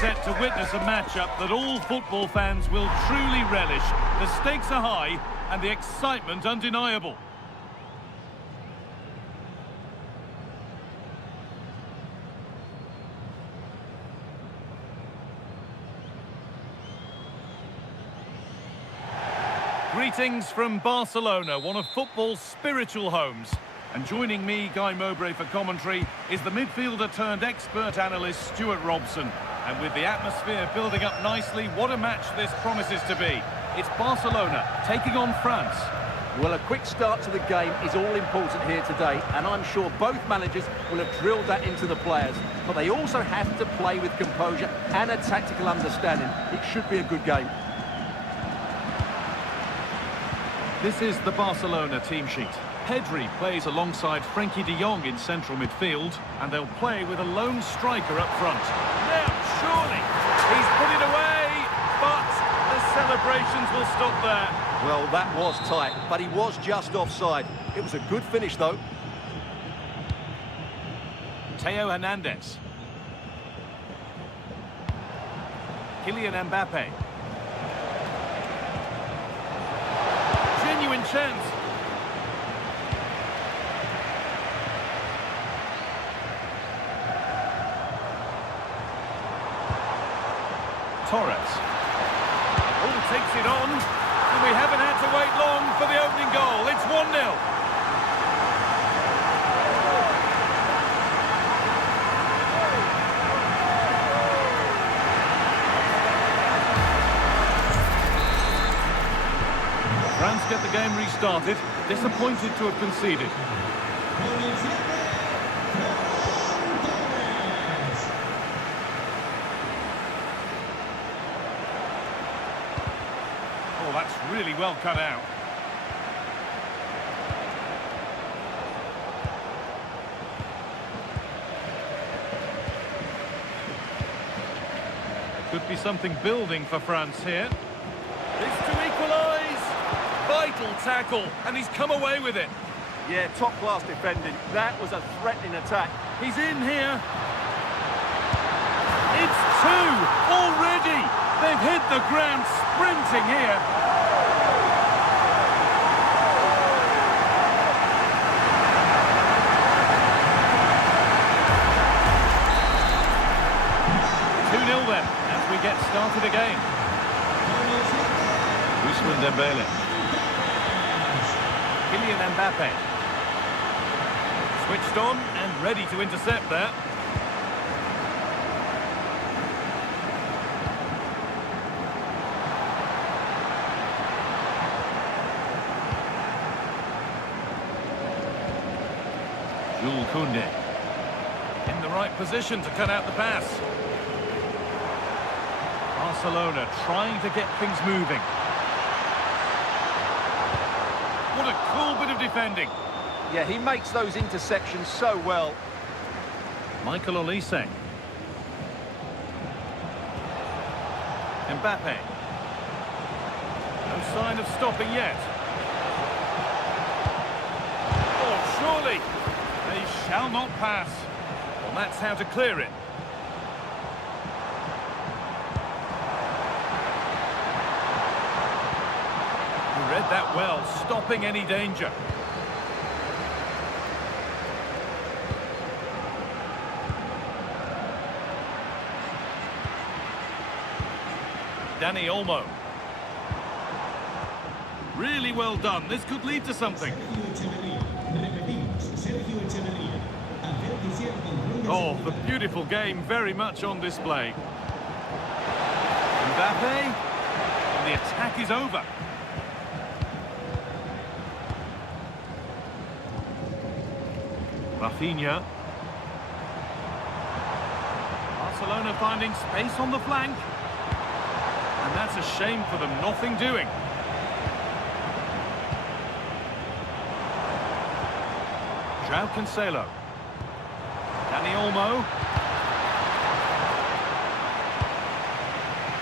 set to witness a matchup that all football fans will truly relish. The stakes are high and the excitement undeniable. Greetings from Barcelona, one of football's spiritual homes. And joining me, Guy Mowbray, for commentary is the midfielder turned expert analyst Stuart Robson. And with the atmosphere building up nicely, what a match this promises to be. It's Barcelona taking on France. Well, a quick start to the game is all important here today, and I'm sure both managers will have drilled that into the players. But they also have to play with composure and a tactical understanding. It should be a good game. This is the Barcelona team sheet. Pedri plays alongside Frenkie de Jong in central midfield, and they'll play with a lone striker up front. Now, surely, he's put it away, but the celebrations will stop there. Well, that was tight, but he was just offside. It was a good finish, though. Theo Hernandez. Kylian Mbappe. Genuine chance. Torres. Oh, takes it on. And we haven't had to wait long for the opening goal. It's 1-0. France get the game restarted. Disappointed to have conceded. Oh, that's really well cut out. Could be something building for France here. It's to equalise. Vital tackle, and he's come away with it. Yeah, top-class defending. That was a threatening attack. He's in here. It's two already. They've hit the ground sprinting here. Then, as we get started again. Ousmane Dembele. Kylian Mbappe. Switched on and ready to intercept there. Jules Koundé. In the right position to cut out the pass. Barcelona trying to get things moving. What a cool bit of defending. Yeah, he makes those intersections so well. Michael Olise. Mbappe. No sign of stopping yet. Oh, surely. They shall not pass. Well, that's how to clear it. Read that well, stopping any danger. Dani Olmo. Really well done. This could lead to something. Oh, the beautiful game very much on display. Mbappe. And the attack is over. Rafinha. Barcelona finding space on the flank. And that's a shame for them, nothing doing. João Cancelo. Dani Olmo.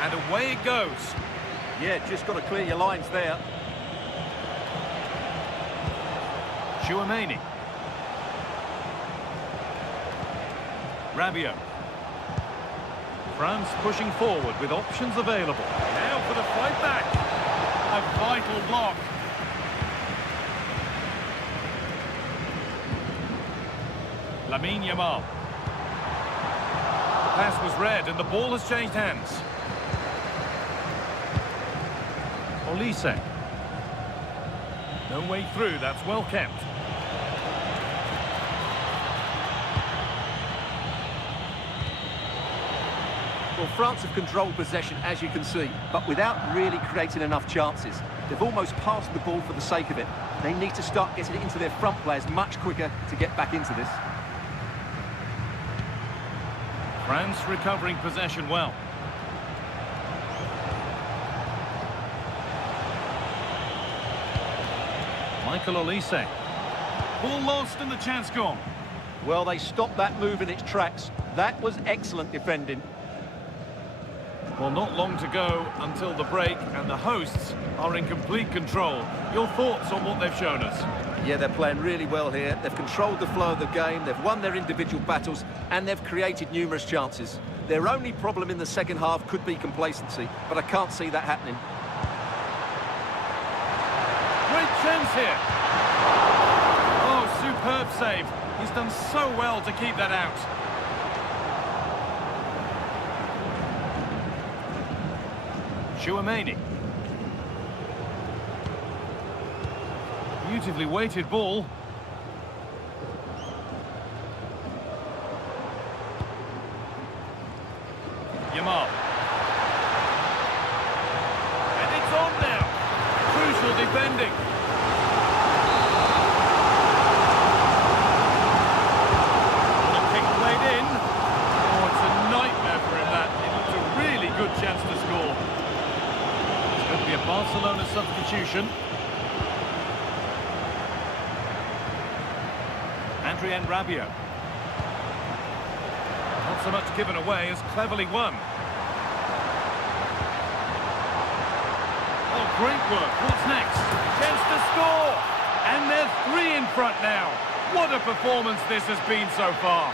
And away it goes. Yeah, just got to clear your lines there. Tchouaméni. Rabiot. France pushing forward with options available. Now for the fight back. A vital block. Lamine Yamal. The pass was read and the ball has changed hands. Olise. No way through, that's well kept. Well, France have controlled possession, as you can see, but without really creating enough chances. They've almost passed the ball for the sake of it. They need to start getting it into their front players much quicker to get back into this. France recovering possession well. Michael Olise. Ball lost and the chance gone. Well, they stopped that move in its tracks. That was excellent defending. Well, not long to go until the break, and the hosts are in complete control. Your thoughts on what they've shown us? Yeah, they're playing really well here. They've controlled the flow of the game, they've won their individual battles, and they've created numerous chances. Their only problem in the second half could be complacency, but I can't see that happening. Great chance here. Oh, superb save. He's done so well to keep that out. Chouameni. Beautifully weighted ball. Yamal. And it's on now. Crucial defending. The kick played in. Oh, it's a nightmare for him, that. It looks a really good chance to score. It's going to be a Barcelona substitution. Adrien Rabiot. Not so much given away as cleverly won. Oh, great work. What's next? Chance to score! And they're 3 in front now. What a performance this has been so far.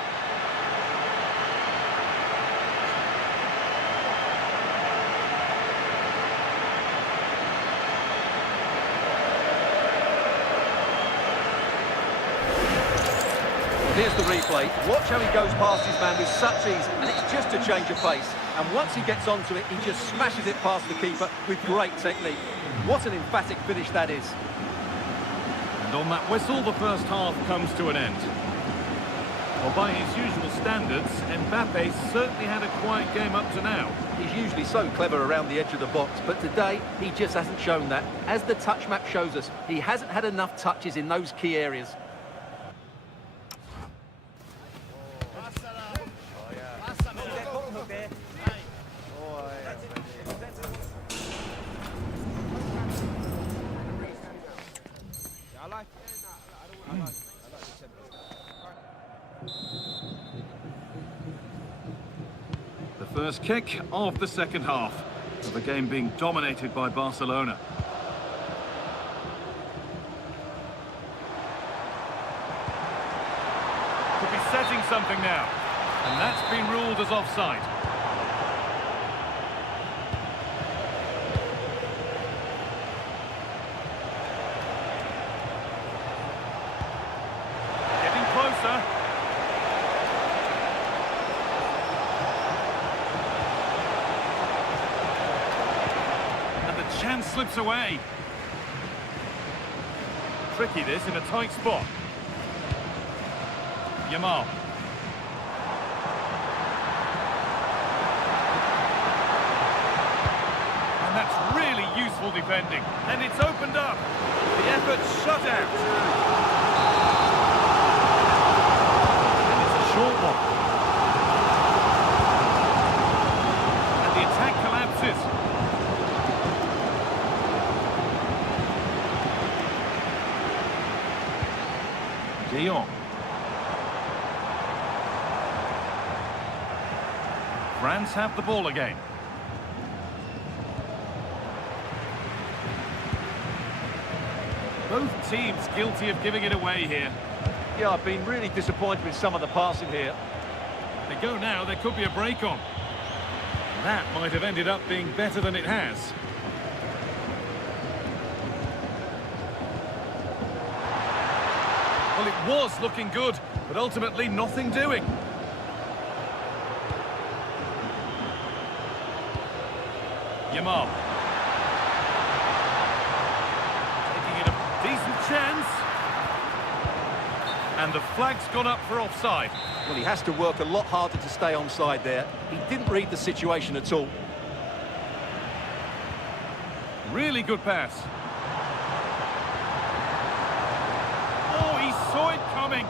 Here's the replay. Watch how he goes past his man with such ease, and it's just a change of pace. And once he gets onto it, he just smashes it past the keeper with great technique. What an emphatic finish that is. And on that whistle, the first half comes to an end. Well, by his usual standards, Mbappe certainly had a quiet game up to now. He's usually so clever around the edge of the box, but today he just hasn't shown that. As the touch map shows us, he hasn't had enough touches in those key areas. The first kick of the second half, of the game being dominated by Barcelona. Could be setting something now, and that's been ruled as offside. Getting closer. Chance slips away. Tricky this in a tight spot. Yamal. And that's really useful defending. And it's opened up. The effort's shut out. And it's a short one. And the attack collapses. De Jong. France have the ball again. Both teams guilty of giving it away here. Yeah, I've been really disappointed with some of the passing here. They go now, there could be a break on. That might have ended up being better than it has. Well, it was looking good, but ultimately nothing doing. Yamal. Taking it a decent chance. And the flag's gone up for offside. Well, he has to work a lot harder to stay onside there. He didn't read the situation at all. Really good pass. Oh, he saw it coming.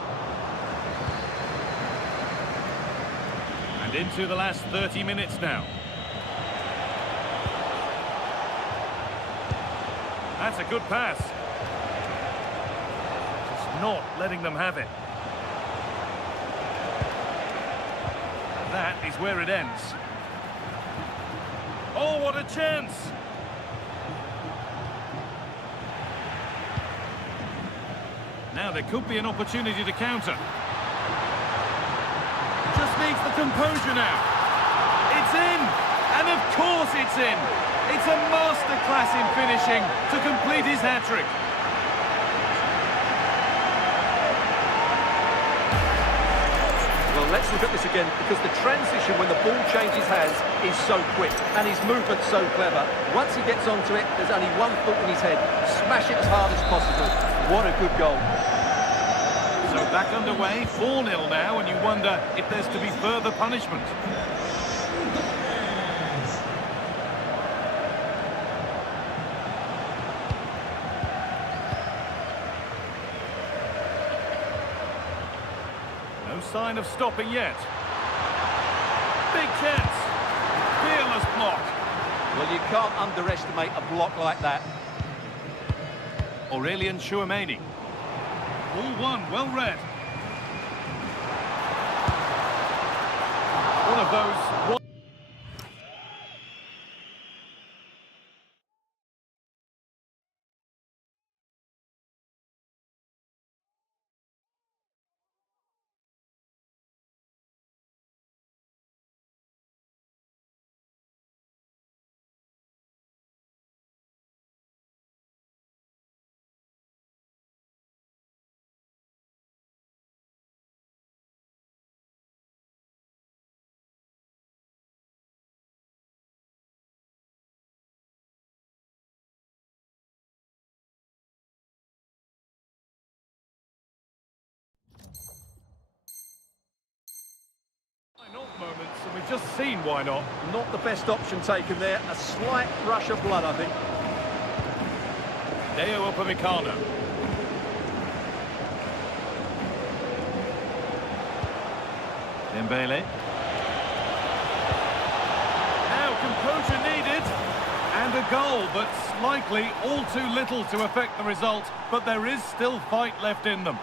And into the last 30 minutes now. That's a good pass. Just not letting them have it. And that is where it ends. Oh, what a chance! Now there could be an opportunity to counter. Just needs the composure now. It's in! And of course it's in! It's a masterclass in finishing to complete his hat-trick. Well, let's look at this again, because the transition when the ball changes hands is so quick, and his movement's so clever. Once he gets onto it, there's only one thought in his head. Smash it as hard as possible. What a good goal. So back underway, 4-0 now, and you wonder if there's to be further punishment. No sign of stopping yet. Big chance. Fearless block. Well, you can't underestimate a block like that. Aurelian Chouameni. Ball one, well read. One of those... Not moments, and we've just seen why not. Not the best option taken there. A slight rush of blood, I think. Deo Upamecano. Dembele. Now composure needed. And a goal, but likely all too little to affect the result. But there is still fight left in them.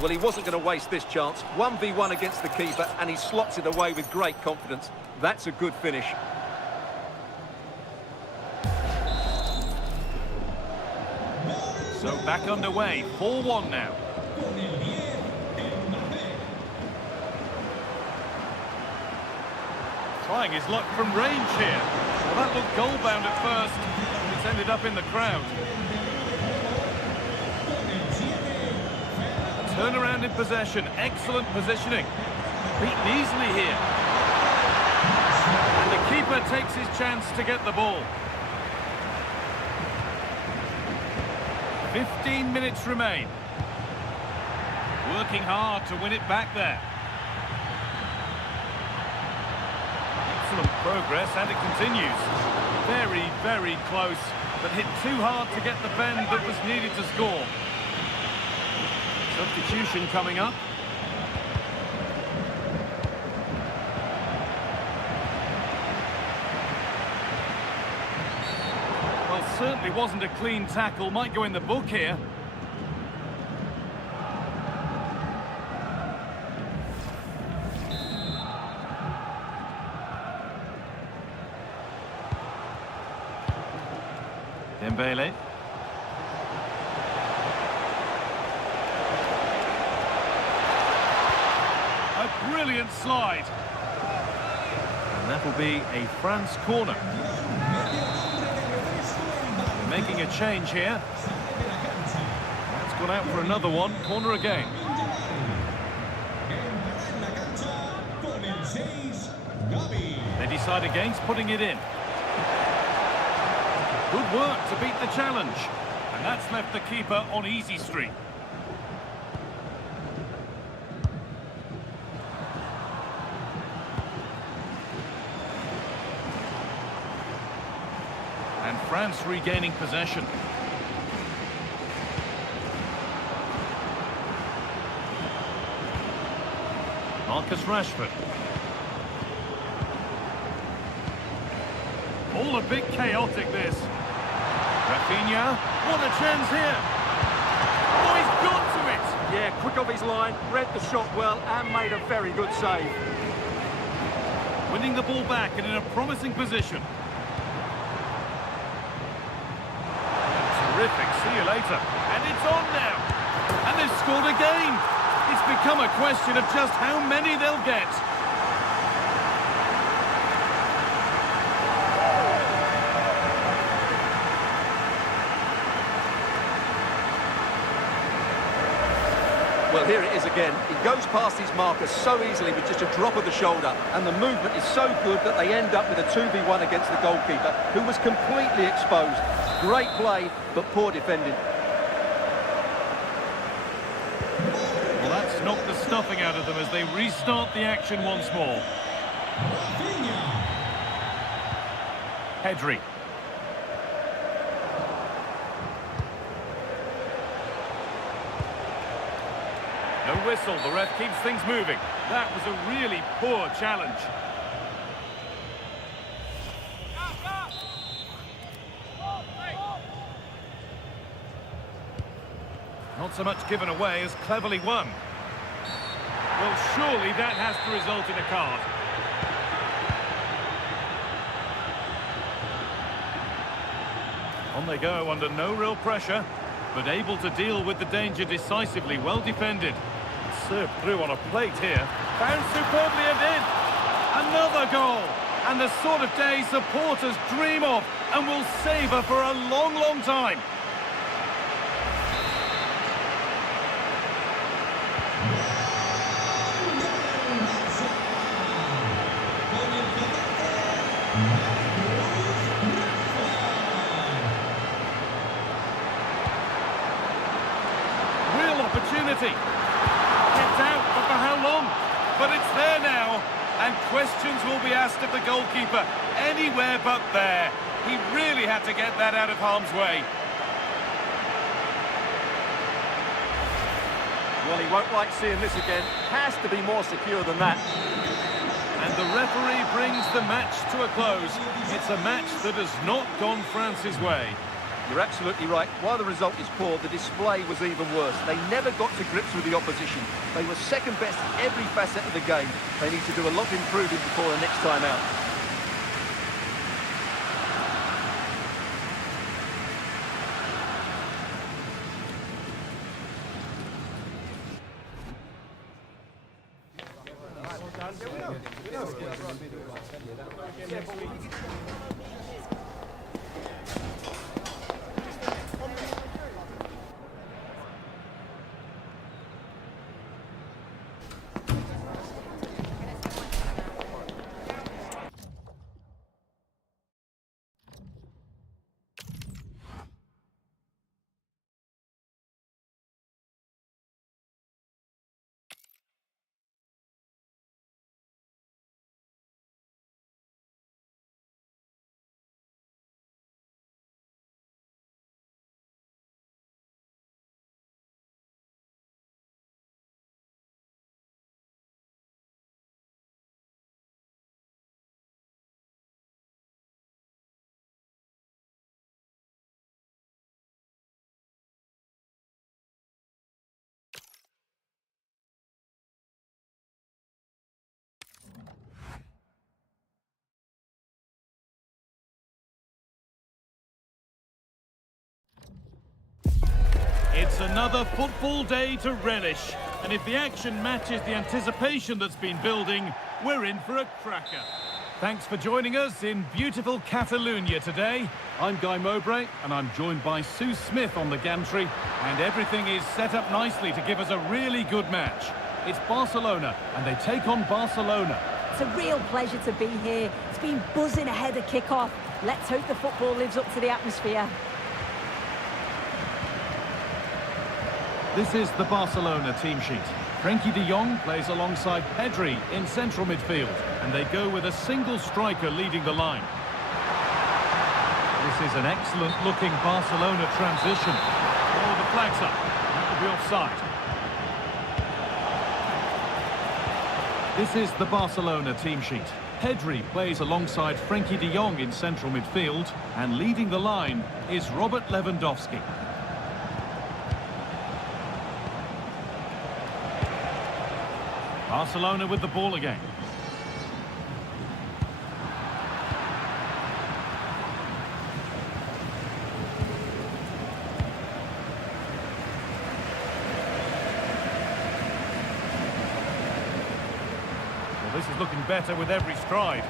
Well, he wasn't going to waste this chance. 1v1 against the keeper, and he slots it away with great confidence. That's a good finish. So back underway, 4-1 now. Trying his luck from range here. Well, that looked goal-bound at first, but it's ended up in the crowd. Turnaround in possession, excellent positioning. Beaten easily here. And the keeper takes his chance to get the ball. 15 minutes remain. Working hard to win it back there. Excellent progress, and it continues. Very, very close, but hit too hard to get the bend that was needed to score. Substitution coming up. Well, certainly wasn't a clean tackle. Might go in the book here. Dembele. brilliant slide. And that will be a France corner. They're making a change here. That's gone out for another one. Corner again. They decide against putting it in. Good work to beat the challenge. And that's left the keeper on easy street. And France regaining possession. Marcus Rashford. All a bit chaotic, this. Rafinha, what a chance here. Oh, he's got to it. Yeah, quick off his line, read the shot well and made a very good save. Winning the ball back and in a promising position. Terrific, see you later. And it's on now. And they've scored again. It's become a question of just how many they'll get. Well, here it is again. He goes past his marker so easily with just a drop of the shoulder, and the movement is so good that they end up with a 2v1 against the goalkeeper, who was completely exposed. Great play, but poor defending. Well, that's knocked the stuffing out of them as they restart the action once more. Pedri. No whistle, the ref keeps things moving. That was a really poor challenge. Not so much given away as cleverly won. Well, surely that has to result in a card. On they go under no real pressure, but able to deal with the danger decisively, well defended. Served through on a plate here. Found superbly and in. Another goal. And the sort of day supporters dream of and will savour for a long, long time. Real opportunity. Out, but for how long? But it's there now, and questions will be asked of the goalkeeper. Anywhere but there. He really had to get that out of harm's way. Well, he won't like seeing this again. Has to be more secure than that. And the referee brings the match to a close. It's a match that has not gone France's way. You're absolutely right. While the result is poor, the display was even worse. They never got to grips with the opposition. They were second best in every facet of the game. They need to do a lot of improving before the next time out. It's another football day to relish. And if the action matches the anticipation that's been building, we're in for a cracker. Thanks for joining us in beautiful Catalonia today. I'm Guy Mowbray, and I'm joined by Sue Smith on the gantry, and everything is set up nicely to give us a really good match. It's Barcelona, and they take on Barcelona. It's a real pleasure to be here. It's been buzzing ahead of kick-off. Let's hope the football lives up to the atmosphere. This is the Barcelona team sheet. Frenkie de Jong plays alongside Pedri in central midfield, and they go with a single striker leading the line. This is an excellent-looking Barcelona transition. Oh, the flag's up. That will be offside. This is the Barcelona team sheet. Pedri plays alongside Frenkie de Jong in central midfield, and leading the line is Robert Lewandowski. Barcelona with the ball again. Well, this is looking better with every stride.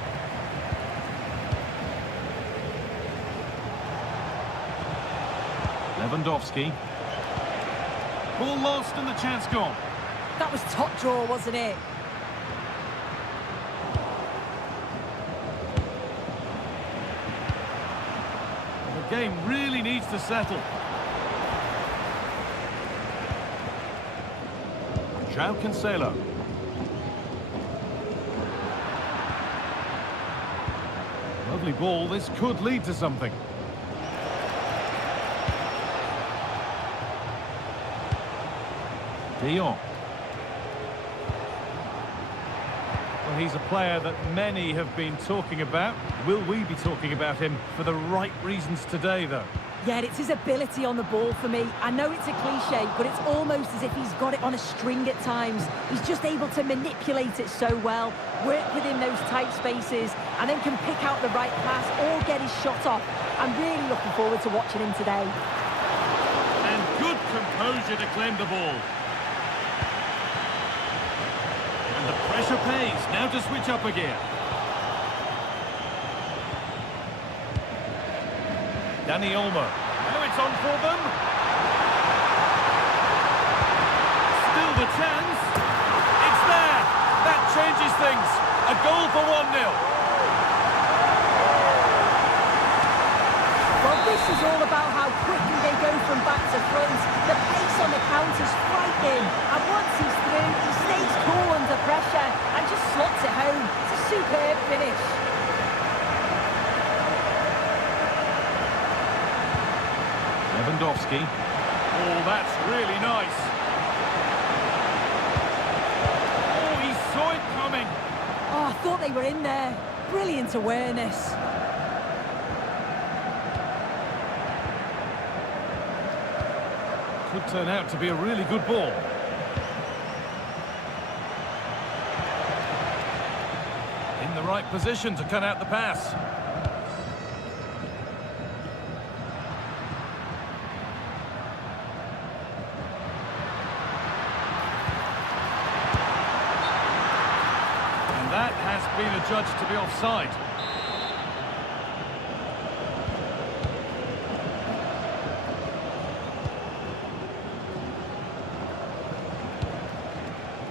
Lewandowski. Ball lost and the chance gone. That was top draw, wasn't it? The game really needs to settle. João Cancelo. Lovely ball. This could lead to something. De Jong. Well, he's a player that many have been talking about. Will we be talking about him for the right reasons today, though? Yeah, it's his ability on the ball for me. I know it's a cliche, but it's almost as if he's got it on a string at times. He's just able to manipulate it so well, work within those tight spaces, and then can pick out the right pass or get his shot off. I'm really looking forward to watching him today. And good composure to claim the ball. And the pressure pays. Now to switch up a gear. Dani Olmo. Now it's on for them. Still the chance. It's there. That changes things. A goal for 1-0. Well, this is all about how quickly they go from back to front. The pace on the counter's frightening. And once he's through, he stays cool under pressure and just slots it home. It's a superb finish. Lewandowski. Oh, that's really nice. Oh, he saw it coming. Oh, I thought they were in there. Brilliant awareness. Could turn out to be a really good ball. In the right position to cut out the pass. And that has been adjudged to be offside.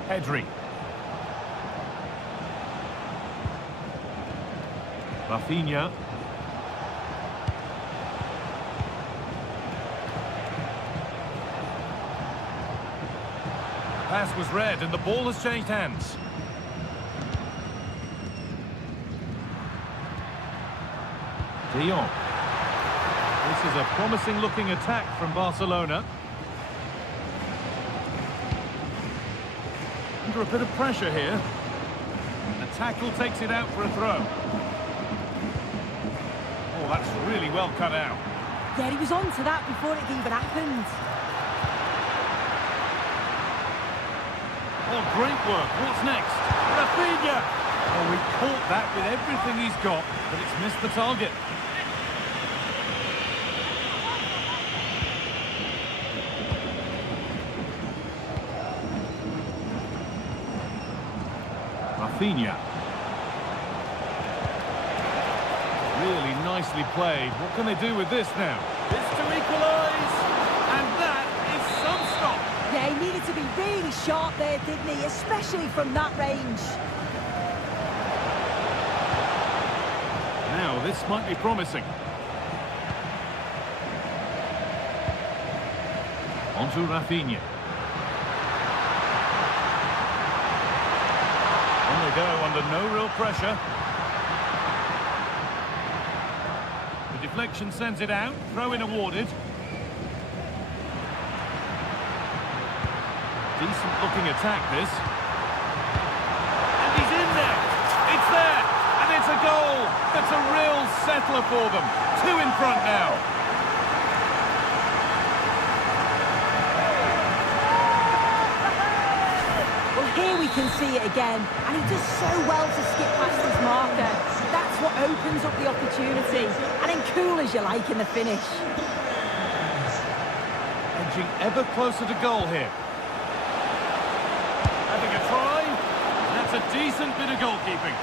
Pedri. Rafinha. Pass was read and the ball has changed hands. De Jong. This is a promising looking attack from Barcelona. Under a bit of pressure here. The tackle takes it out for a throw. Oh, that's really well cut out. Yeah, he was on to that before it even happened. Oh, great work. What's next? Rafinha! Oh, he caught that with everything he's got, but it's missed the target. Rafinha. Really nicely played. What can they do with this now? This to equalise, and that is some stop. Yeah, he needed to be really sharp there, didn't he? Especially from that range. Now, this might be promising. On to Rafinha. On they go, under no real pressure. The deflection sends it out. Throw-in awarded. Decent-looking attack, this. And he's in there. It's there. And it's a goal. That's a real settler for them. 2 in front now. Well, here we can see it again. And he does so well to skip past his marker. That's what opens up the opportunity. And then cool as you like in the finish. Edging ever closer to goal here. Having a try. That's a decent bit of goalkeeping.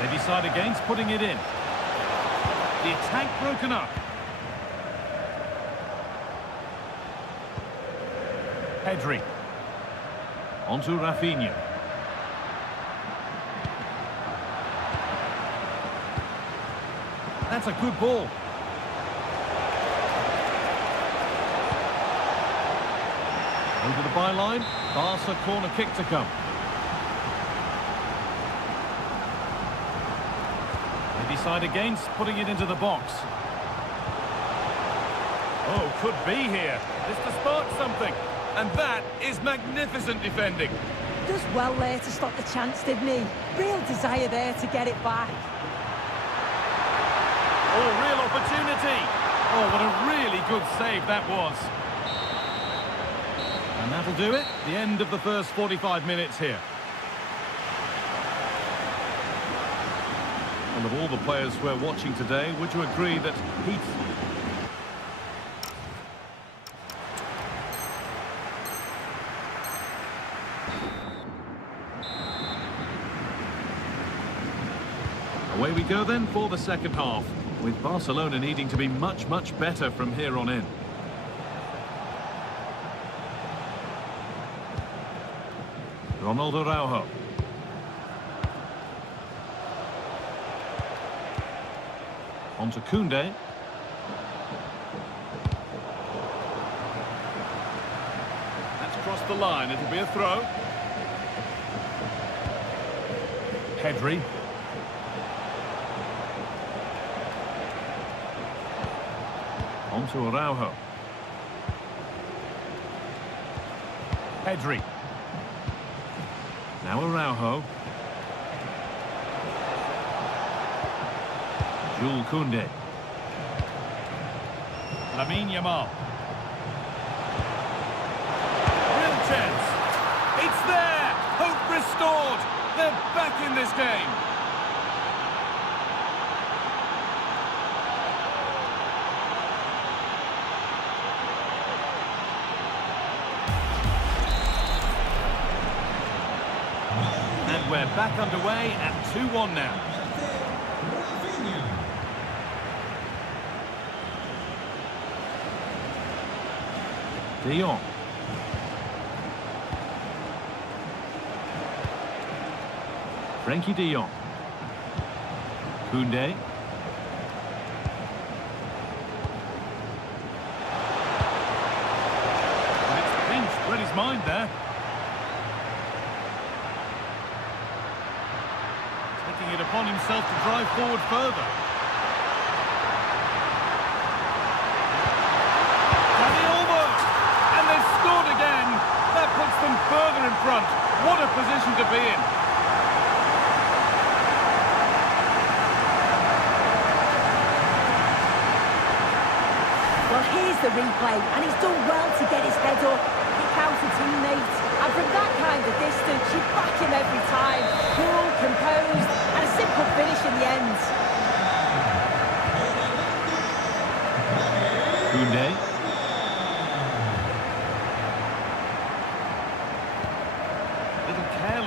They decide against putting it in. The attack broken up. Pedri. On to Rafinha. That's a good ball. Over the byline. Barca corner kick to come. They decide against putting it into the box. Oh, could be here. This to spark something. And that is magnificent defending. Does well there to stop the chance, didn't he? Real desire there to get it back. Oh, real opportunity. Oh, what a really good save that was. And that'll do it. The end of the first 45 minutes here. Well, of all the players we're watching today, would you agree that he's... Away we go then for the second half, with Barcelona needing to be much, much better from here on in. Ronald Araujo. On to Koundé. That's crossed the line, it'll be a throw. Pedri. On to Araujo. Pedri. Now Araujo. Jules Koundé. Lamine Yamal. Real chance. It's there. Hope restored. They're back in this game. And we're back underway at 2-1 now. De Jong. Frenkie de Jong. Koundé. And it's pinched, read his mind there. Taking it upon himself to drive forward further. Scored again. That puts them further in front. What a position to be in. Well, here's the replay, and he's done well to get his head up, pick out a teammate, and from that kind of distance, you back him every time. Cool, composed, and a simple finish in the end.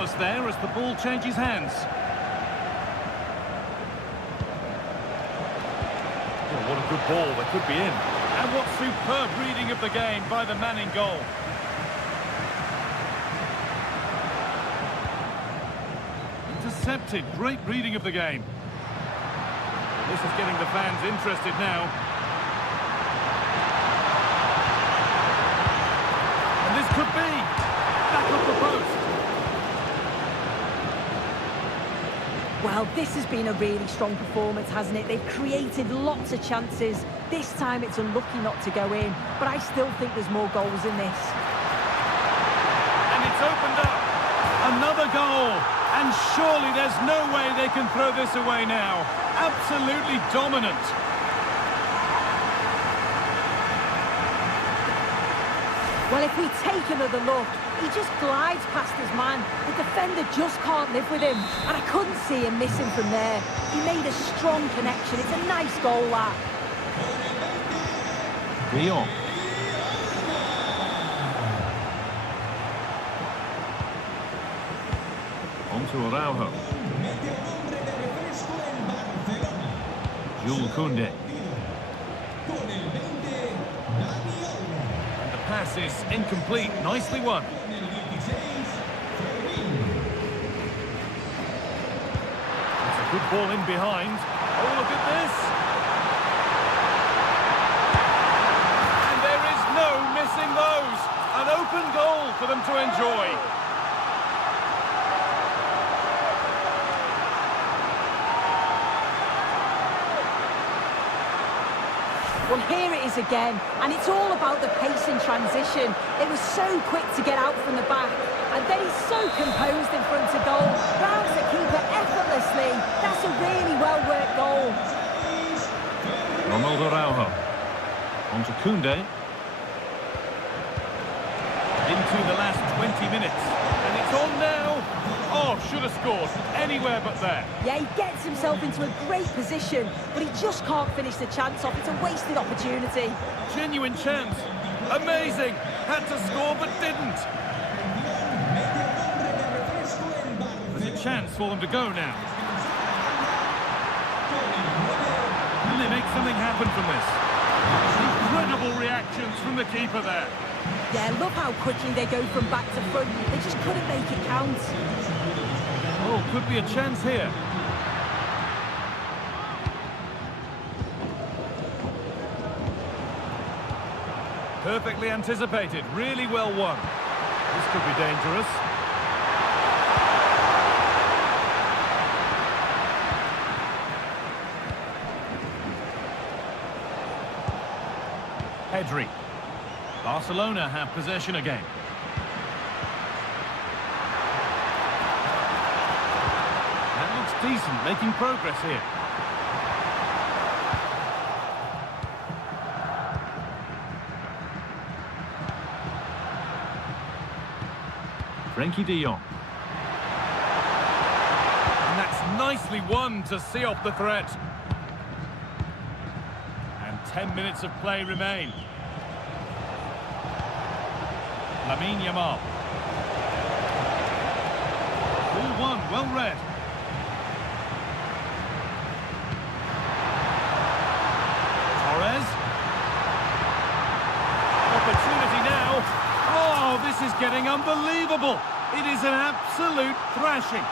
careless there as the ball changes hands. Oh, what a good ball, that could be in. And what superb reading of the game by the man in goal. Intercepted, great reading of the game. This is getting the fans interested now. And this could be back off the post. Well, this has been a really strong performance, hasn't it? They've created lots of chances. This time it's unlucky not to go in, but I still think there's more goals in this. And it's opened up. Another goal. And surely there's no way they can throw this away now. Absolutely dominant. Well, if we take another look, he just glides past his man. The defender just can't live with him. And I couldn't see him missing from there. He made a strong connection. It's a nice goal, that. De Jong. On to Araujo. Jules Koundé. And the pass is incomplete. Nicely won. It's a good ball in behind. Oh, look at this. And there is no missing those. An open goal for them to enjoy. Well, here it is again, and it's all about the pace in transition. It was so quick to get out from the back, and then he's so composed in front of goal. Rounds the keeper effortlessly. That's a really well-worked goal. Ronald Araujo. On to Koundé. Into the last 20 minutes, and it's on now. Oh, should have scored anywhere but there. Yeah, he gets himself into a great position, but he just can't finish the chance off. It's a wasted opportunity. Genuine chance. Amazing. Had to score but didn't. There's a chance for them to go now. Can they make something happen from this? Incredible reactions from the keeper there. Yeah, look how quickly they go from back to front. They just couldn't make it count. Oh, could be a chance here. Perfectly anticipated, really well won. This could be dangerous. Pedri. Barcelona have possession again. That looks decent, making progress here. Frenkie de Jong. And that's nicely won to see off the threat. And 10 minutes of play remain. Lamine Yamal. Ball one, well read. Torres. Opportunity now. Oh, this is getting unbelievable. It is an absolute thrashing.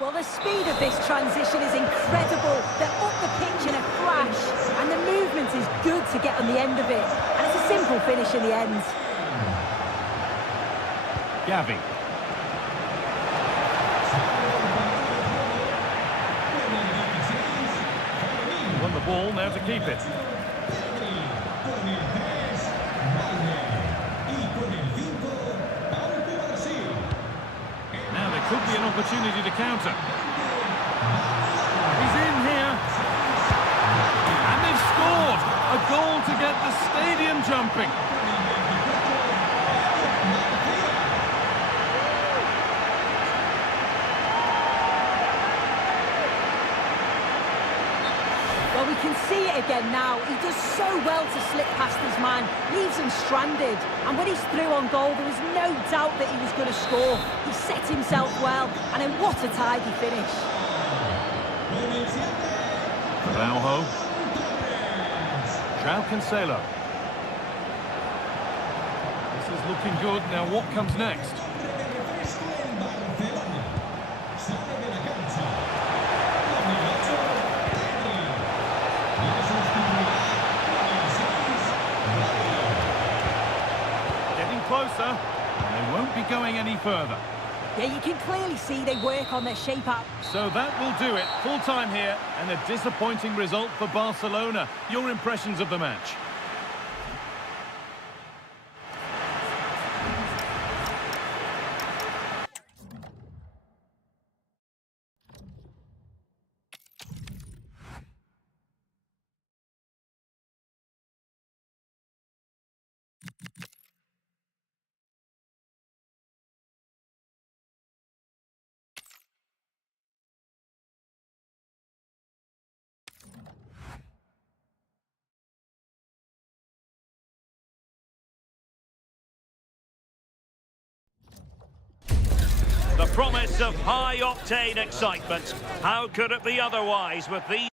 Well, the speed of this transition is incredible. They're up the pitch in a flash, and the movement is good to get on the end of it. And it's a simple finish in the end. Gavi. Won the ball, now to keep it. Could be an opportunity to counter. He's in here. And they've jumping. Well, we can see it again now. He does so well to slip past his man, leaves him stranded. And when he's through on goal, there was no doubt that he was going to score. He set himself well, and then what a tidy finish. Araujo. João Cancelo. This is looking good. Now what comes next? Getting closer, and they won't be going any further. Yeah, you can clearly see they work on their shape-up. So that will do it. Full time here, and a disappointing result for Barcelona. Your impressions of the match? The promise of high-octane excitement. How could it be otherwise with these?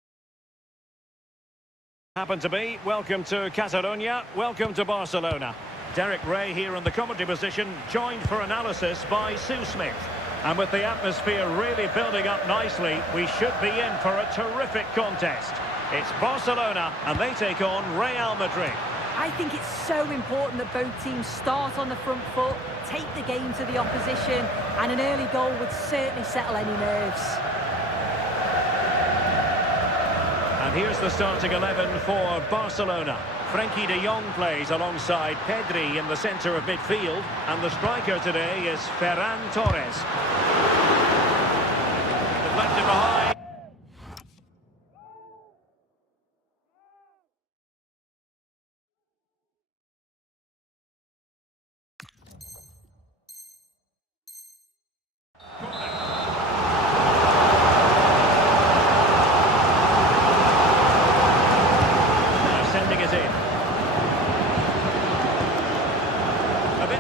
Happen to be. Welcome to Catalonia. Welcome to Barcelona. Derek Ray here in the commentary position, joined for analysis by Sue Smith. And with the atmosphere really building up nicely, we should be in for a terrific contest. It's Barcelona, and they take on Real Madrid. I think it's so important that both teams start on the front foot, take the game to the opposition, and an early goal would certainly settle any nerves. And here's the starting 11 for Barcelona. Frenkie de Jong plays alongside Pedri in the centre of midfield, and the striker today is Ferran Torres. Deflected behind.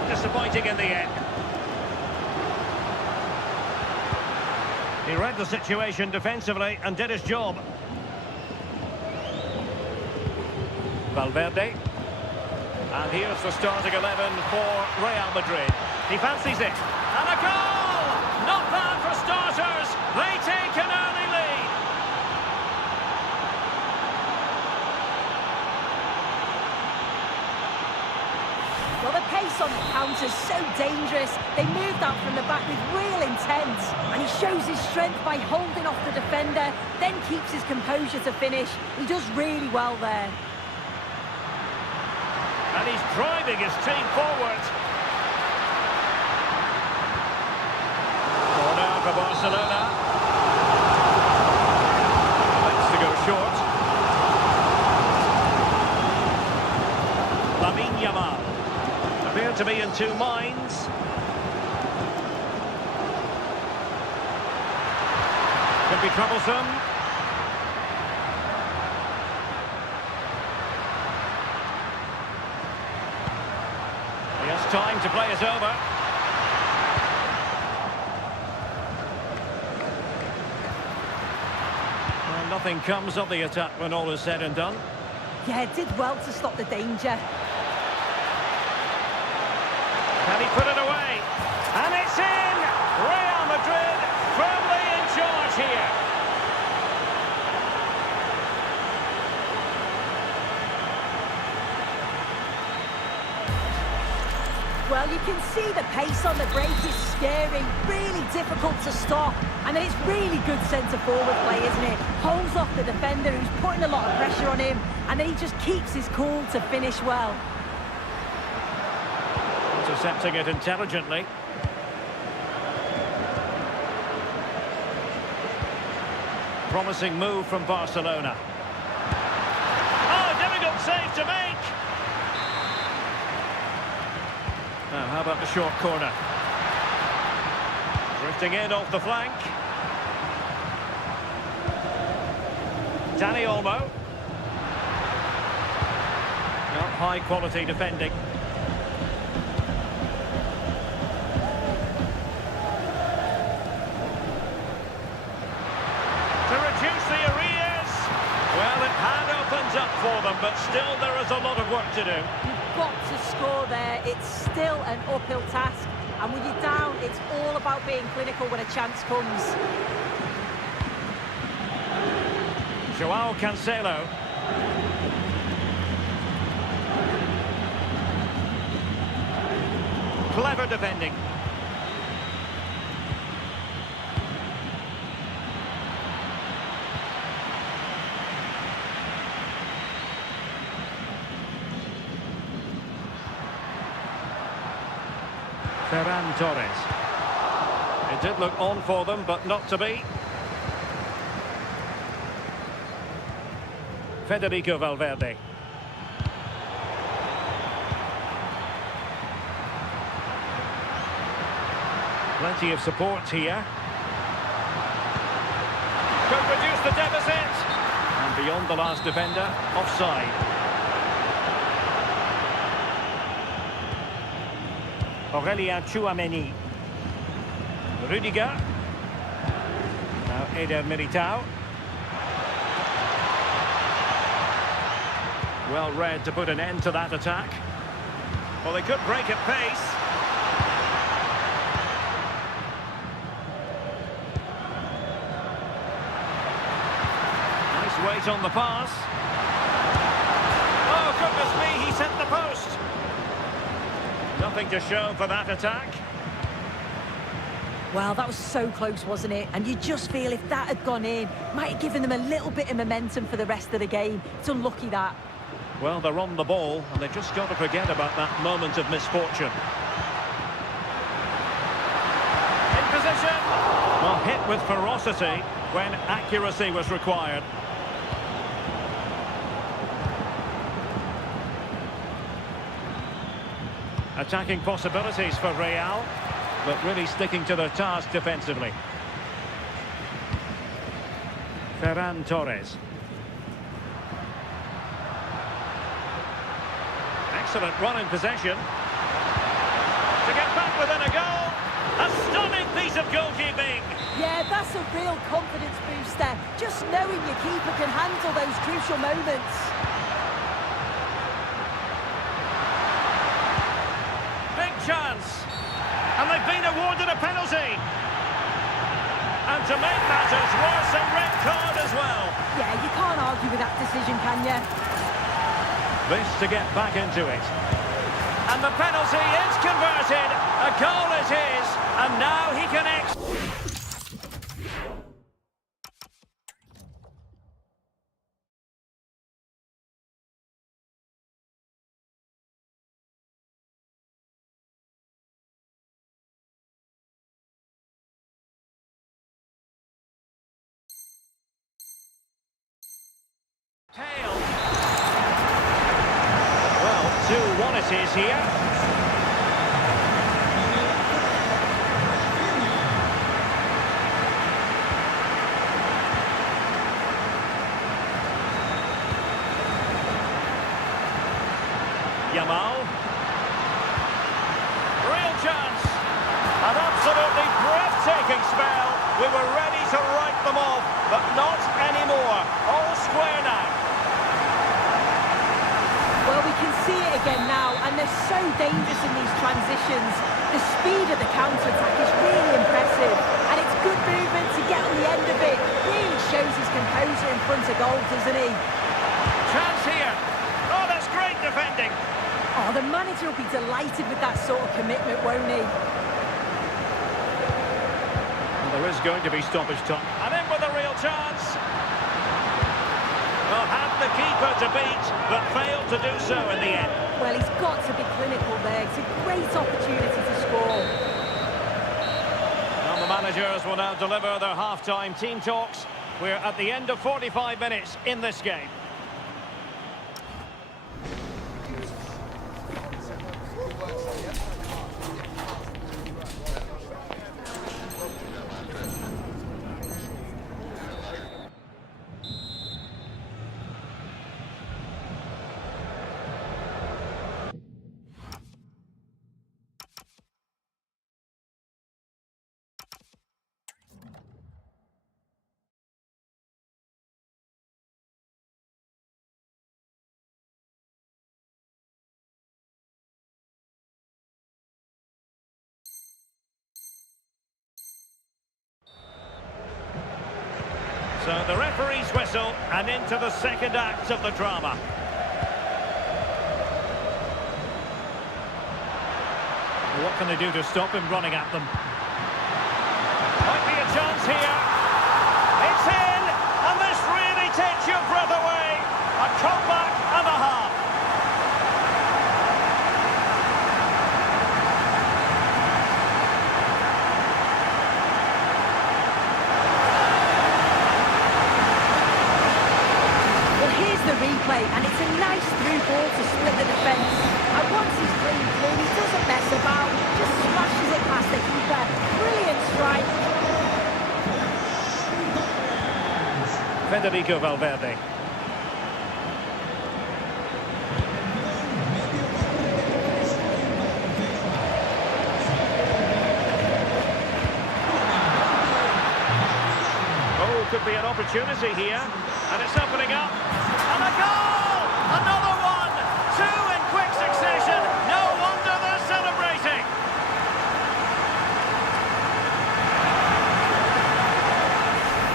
Disappointing in the end. He read the situation defensively and did his job. Valverde. And here's the starting 11 for Real Madrid. He fancies it. And a goal! Not bad for starters. They take an early lead. Well, the pace on the counter's so dangerous. They moved out from the back with real intent. And he shows his strength by holding off the defender, then keeps his composure to finish. He does really well there. And he's driving his team forward. Corner for Barcelona. Lets to go short. Lamine Yamal. Appear to be in two minds. Could be troublesome. He has time to play it over. Well, nothing comes of the attack when all is said and done. Yeah, did well to stop the danger. Can he put it away? And it's in! Real Madrid firmly in charge here. Well, you can see the pace on the break is scary, really difficult to stop. And then it's really good centre-forward play, isn't it? Holds off the defender who's putting a lot of pressure on him, and then he just keeps his cool to finish well. Intercepting it intelligently. Promising move from Barcelona. Oh, difficult save to make. How about the short corner? Drifting in off the flank. Danny Olmo. Not high quality defending. To reduce the arrears. Well, it had opened up for them, but still there is a lot of work to do. You've got to score there. It's still an uphill task. And when you're down, it's all about being clinical when a chance comes. Joao Cancelo. Clever defending. Ferran Torres. It did look on for them, but not to be. Federico Valverde. Plenty of support here. Could reduce the deficit. And beyond the last defender, offside. Aurélien Tchouameni. Rudiger. Now Eder Militao. Well read to put an end to that attack. Well, they could break at pace. Nice weight on the pass. Oh, goodness me, he sent the post. Nothing to show for that attack. Well, that was so close, wasn't it? And you just feel if that had gone in, might have given them a little bit of momentum for the rest of the game. It's unlucky that. Well, they're on the ball, and they've just got to forget about that moment of misfortune. In position! Well, hit with ferocity when accuracy was required. Attacking possibilities for Real, but really sticking to their task defensively. Ferran Torres. Excellent run in possession. To get back within a goal. A stunning piece of goalkeeping. Yeah, that's a real confidence booster. Just knowing your keeper can handle those crucial moments. Big chance. And they've been awarded a penalty. And to make matters worse, a red card as well. Yeah, you can't argue with that decision, can you? This to get back into it. And the penalty is converted. A goal it is. And now he connects. Tail. Well, 2-1 it is here. Yamal. Real chance. An absolutely breathtaking spell. We were ready to write them off, but not anymore. All square now. Well, we can see it again now, and they're so dangerous in these transitions. The speed of the counter-attack is really impressive, and it's good movement to get on the end of it. Really shows his composure in front of goal, doesn't he? Chance here. Oh, that's great defending. Oh, the manager will be delighted with that sort of commitment, won't he? Well, there is going to be stoppage time. And in with a real chance. Well, had the keeper to beat, but failed to do so in the end. Well, he's got to be clinical there. It's a great opportunity to score. Now the managers will now deliver their half-time team talks. We're at the end of 45 minutes in this game. So the referee's whistle and into the second act of the drama. What can they do to stop him running at them? Might be a chance here. It's in, and this really takes your breath away. A comeback and a half. Well, here's the replay, and it's a nice through ball to split the defence. And once he's clean through, he doesn't mess about, just smashes it past the keeper. Brilliant strike. Federico Valverde. Oh, could be an opportunity here. And it's opening up. And a goal! Another one! Two in quick succession. No wonder they're celebrating.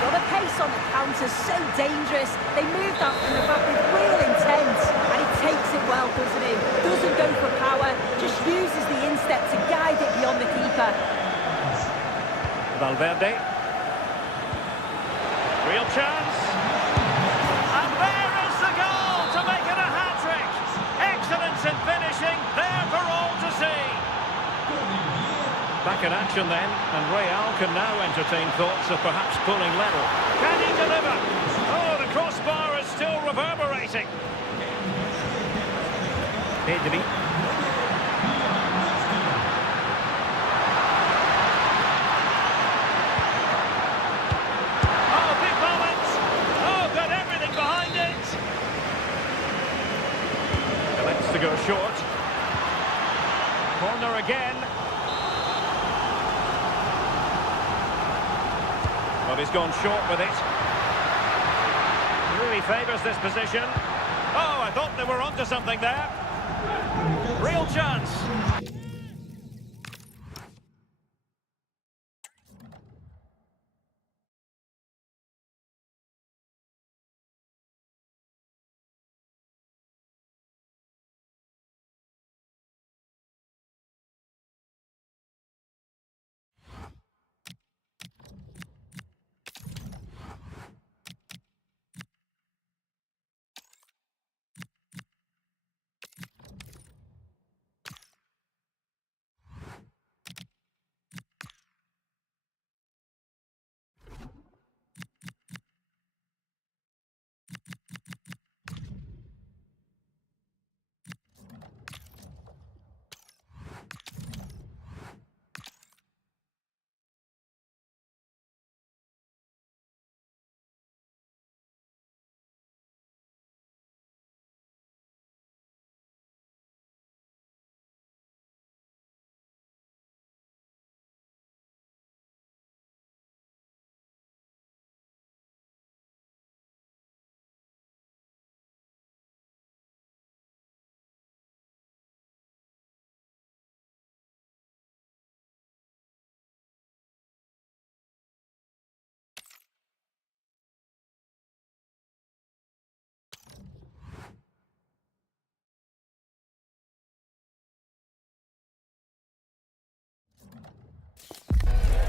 Well, the pace on the counter's so dangerous. They moved out from the back with real intent. And he takes it well, doesn't he? Doesn't go for power, just uses the instep to guide it beyond the keeper. Valverde. Real chance. And there is the goal to make it a hat-trick. Excellence in finishing, there for all to see. Back in action then, and Real can now entertain thoughts of perhaps pulling level. Can he deliver? Oh, the crossbar is still reverberating. Pedri. Oh, big moment. Oh, got everything behind it. Elects to go short. Corner again. But he's gone short with it. Really favours this position. Oh, I thought they were onto something there. Real chance.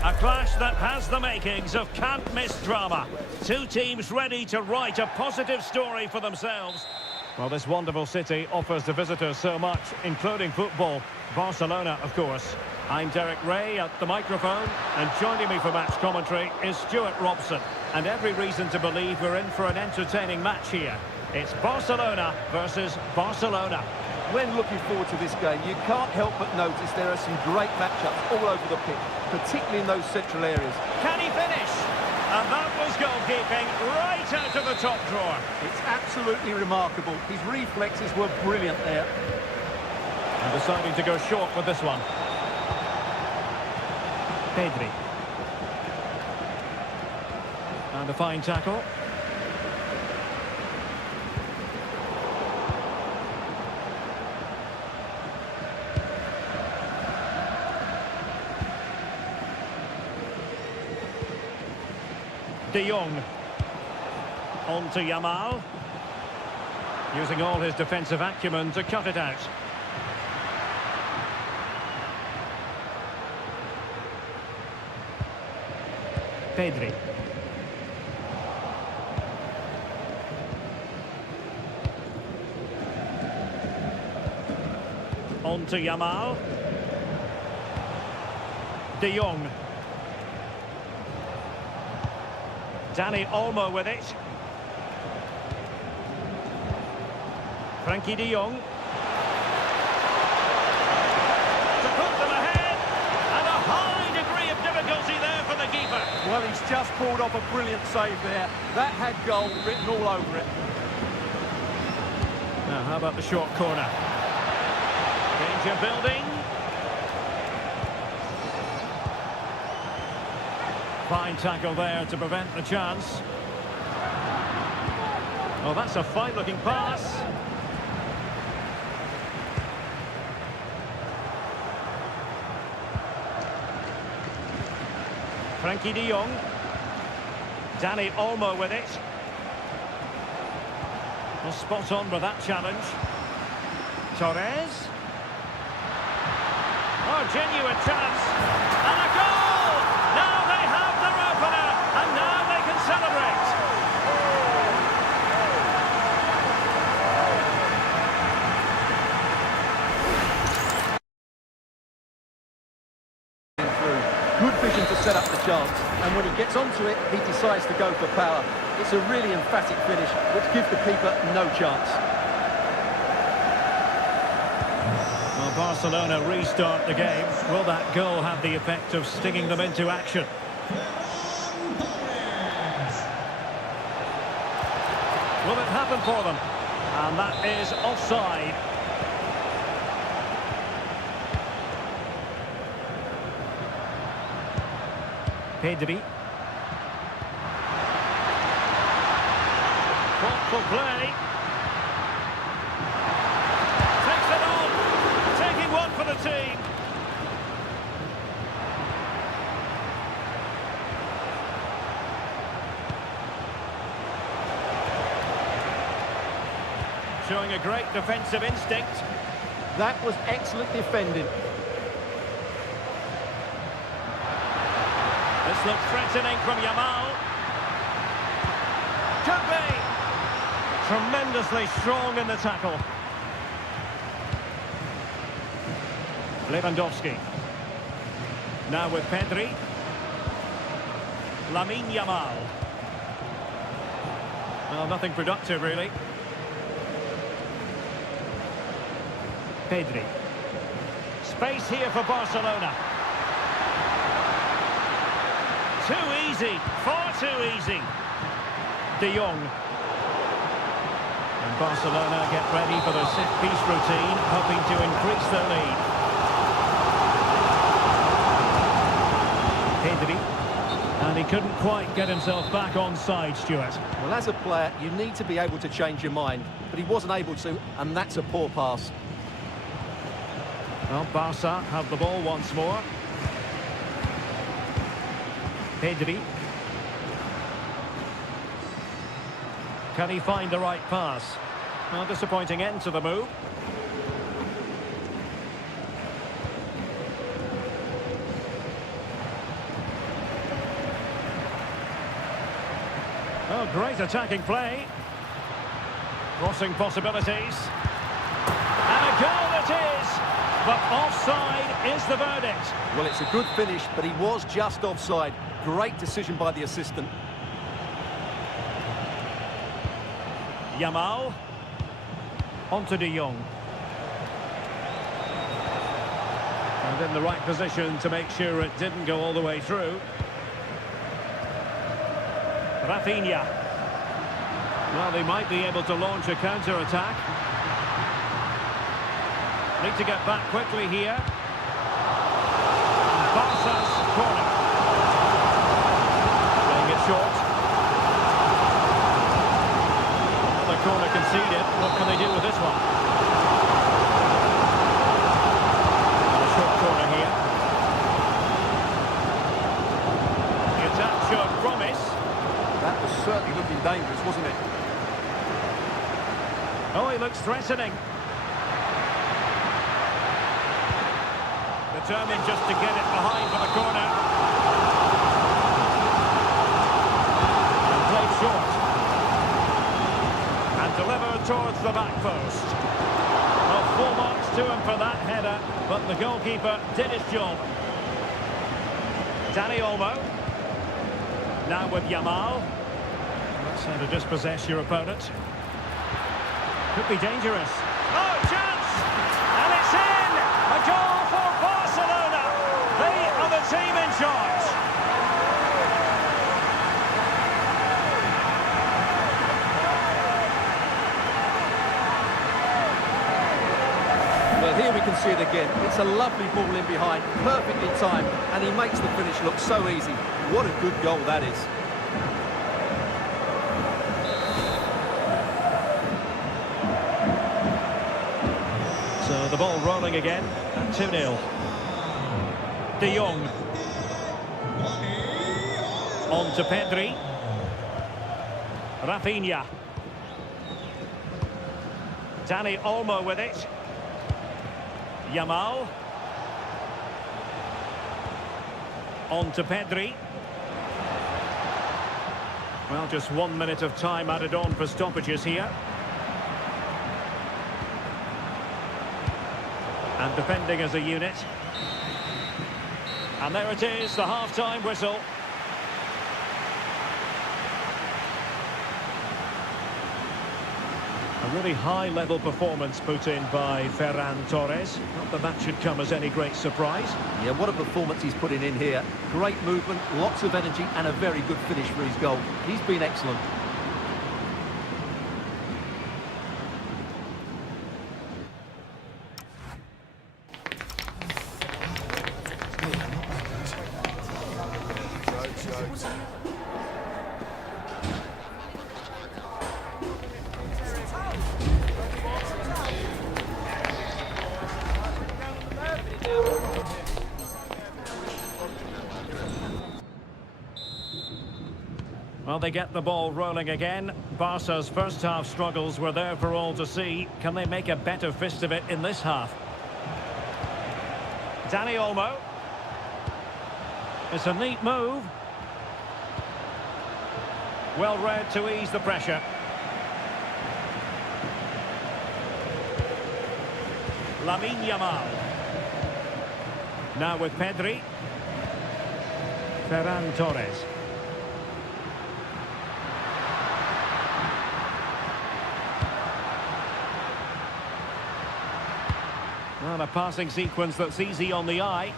A clash that has the makings of can't-miss drama. Two teams ready to write a positive story for themselves. Well, this wonderful city offers the visitors so much, including football. Barcelona, of course. I'm Derek Ray at the microphone, and joining me for match commentary is Stuart Robson. And every reason to believe we're in for an entertaining match here. It's Barcelona versus Barcelona. When looking forward to this game, you can't help but notice there are some great matchups all over the pitch, particularly in those central areas. Can he finish? And that was goalkeeping right out of the top drawer. It's absolutely remarkable. His reflexes were brilliant there. And deciding to go short with this one. Pedri. And a fine tackle. De Jong. On to Yamal. Using all his defensive acumen to cut it out. Pedri. On to Yamal. De Jong. Dani Olmo with it. Frankie de Jong. To put them ahead. And a high degree of difficulty there for the keeper. Well, he's just pulled off a brilliant save there. That had goal written all over it. Now, how about the short corner? Danger building. Fine tackle there to prevent the chance. Oh, that's a fine-looking pass. Frankie de Jong. Dani Olmo with it. Well, spot on with that challenge. Torres. Oh, genuine chance. And a goal! Now they have their opener, and now they can celebrate. Good vision to set up the chance, and when he gets onto it, he decides to go for power. It's a really emphatic finish, which gives the keeper no chance. Well, Barcelona restart the game. Will that goal have the effect of stinging them into action? Will it happen for them? And that is offside. Pedri. Thoughtful play. Takes it on. Taking one for the team. Showing a great defensive instinct. That was excellent defending. This looks threatening from Yamal. Could be. Tremendously strong in the tackle. Lewandowski. Now with Pedri. Lamine Yamal. Well, nothing productive, really. Pedri. Space here for Barcelona. Too easy, far too easy. De Jong. And Barcelona get ready for their set-piece routine, hoping to increase their lead. Pedri. And he couldn't quite get himself back onside, Stuart. Well, as a player, you need to be able to change your mind, but he wasn't able to, and that's a poor pass. Well, Barca have the ball once more. Pedri. Can he find the right pass? Well, disappointing end to the move. Oh, great attacking play. Crossing possibilities. And a goal it is! But offside is the verdict. Well, it's a good finish, but he was just offside. Great decision by the assistant. Yamal. On to De Jong. And in the right position to make sure it didn't go all the way through. Rafinha. Well, they might be able to launch a counter-attack. Need to get back quickly here. Barca's corner. Playing it short. Another corner conceded. What can they do with this one? And a short corner here. The attack showed promise. That was certainly looking dangerous. dangerous, wasn't it? Oh, he looks threatening. Determined just to get it behind for the corner. And played short. And delivered towards the back post. Well, full marks to him for that header, but the goalkeeper did his job. Dani Olmo. Now with Yamal. That's how to dispossess your opponent. Could be dangerous. Oh, chance! And it's in! A goal for Barcelona! They are the team in charge. Well, here we can see it again. It's a lovely ball in behind, perfectly timed, and he makes the finish look so easy. What a good goal that is. So the ball rolling again at 2-0. De Jong. On to Pedri. Rafinha. Dani Olmo with it. Yamal. On to Pedri. Well, just 1 minute of time added on for stoppages here. And defending as a unit. And there it is, the half-time whistle. A really high-level performance put in by Ferran Torres. Not that that should come as any great surprise. Yeah, what a performance he's putting in here. Great movement, lots of energy, and a very good finish for his goal. He's been excellent. Well, they get the ball rolling again. Barca's first half struggles were there for all to see. Can they make a better fist of it in this half? Dani Olmo. It's a neat move. Well read to ease the pressure. Lamine Yamal. Now with Pedri. Ferran Torres. Well, a passing sequence that's easy on the eye.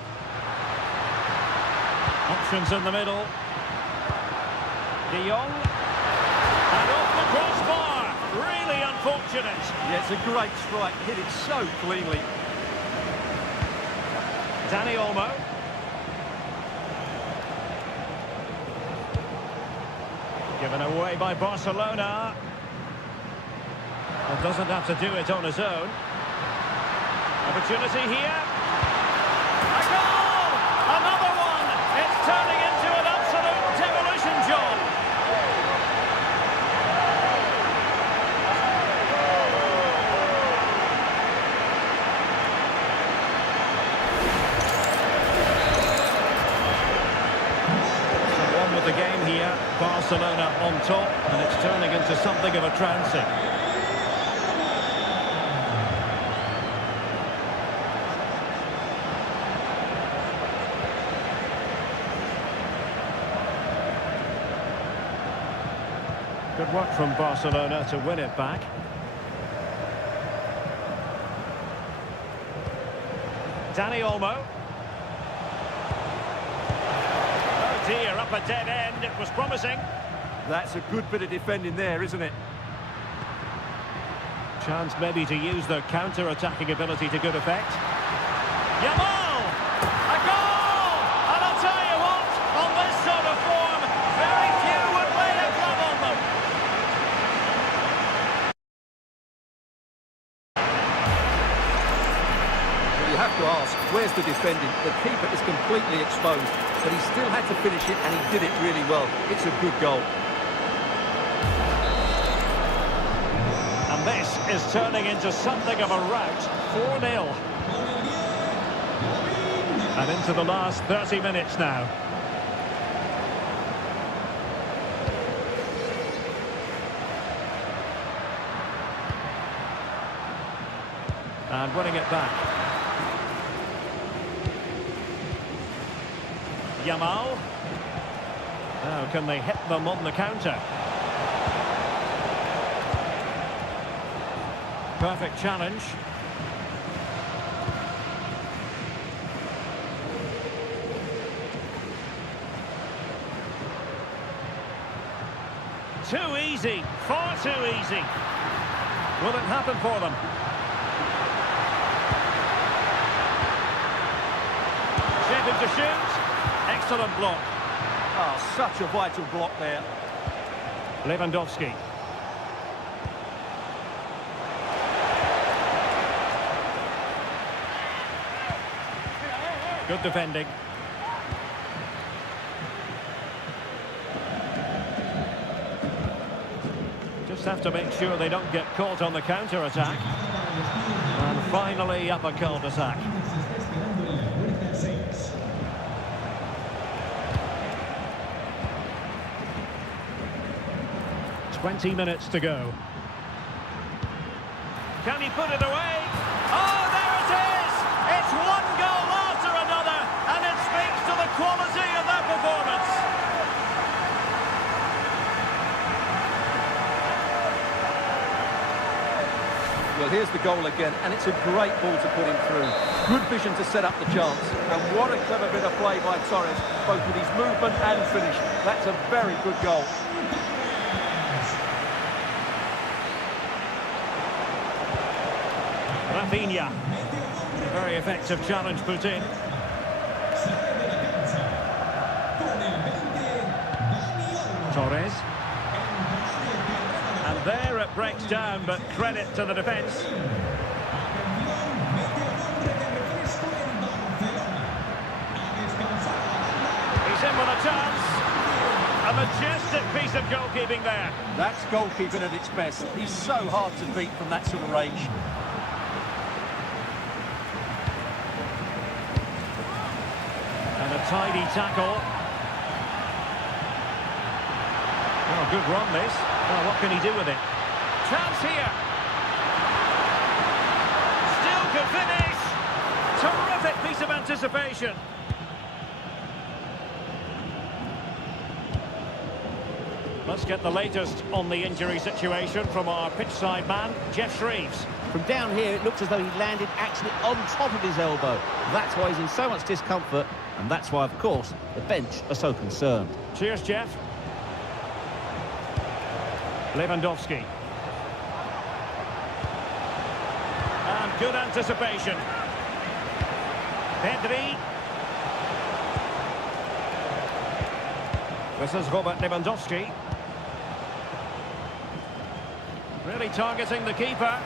Options in the middle. De Jong. And off the crossbar. Really unfortunate. Yeah, it's a great strike. Hit it so cleanly. Dani Olmo. Given away by Barcelona. Well, doesn't have to do it on his own. Opportunity here. A goal! Another one! It's turning into an absolute demolition job. So on with the game here. Barcelona on top, and it's turning into something of a transit. Good work from Barcelona to win it back. Dani Olmo. Oh dear, up a dead end. It was promising. That's a good bit of defending there, isn't it? Chance maybe to use their counter-attacking ability to good effect. Yamal! A goal! And I'll tell you what, on this sort of form, very few would lay a glove on them. Well, you have to ask, where's the defending? The keeper is completely exposed, but he still had to finish it, and he did it really well. It's a good goal. This is turning into something of a rout. 4-0. And into the last 30 minutes now. And winning it back. Yamal. Now can they hit them on the counter? Perfect challenge. Too easy, far too easy. Will it happen for them? Shaping to shoot. Excellent block. Oh, such a vital block there. Lewandowski. Good defending. Just have to make sure they don't get caught on the counter-attack. And finally up a cul-de-sac. "20 minutes to go. Can he put it away? Oh, there it is! It's one goal after another, and it speaks to the quality of that performance. Well, here's the goal again, and it's a great ball to put him through. Good vision to set up the chance. And what a clever bit of play by Torres, both with his movement and finish. That's a very good goal. Rafinha. Very effective challenge put in. Torres. And there it breaks down, but credit to the defence. He's in with a chance. A majestic piece of goalkeeping there. That's goalkeeping at its best. He's so hard to beat from that sort of range. And a tidy tackle. Oh, good run this. Well, what can he do with it? Chance here. Still could finish. Terrific piece of anticipation. Let's get the latest on the injury situation from our pitchside man, Jeff Shreves. From down here, it looks as though he landed actually on top of his elbow. That's why he's in so much discomfort, and that's why, of course, the bench are so concerned. Cheers, Jeff. Lewandowski. And good anticipation. Pedri. This is Robert Lewandowski. Really targeting the keeper.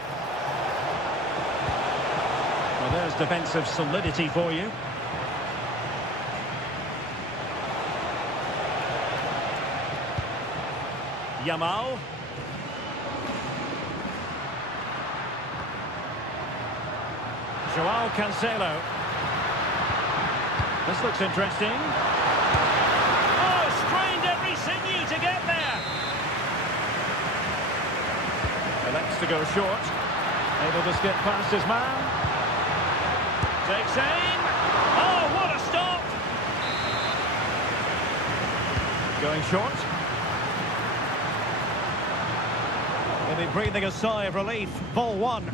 Well, there's defensive solidity for you. Yamal. Joao Cancelo. This looks interesting. Oh, strained every sinew to get there. Elects to go short. Able to skip past his man. Takes aim. Oh, what a stop. Going short. Maybe breathing a sigh of relief. Ball one.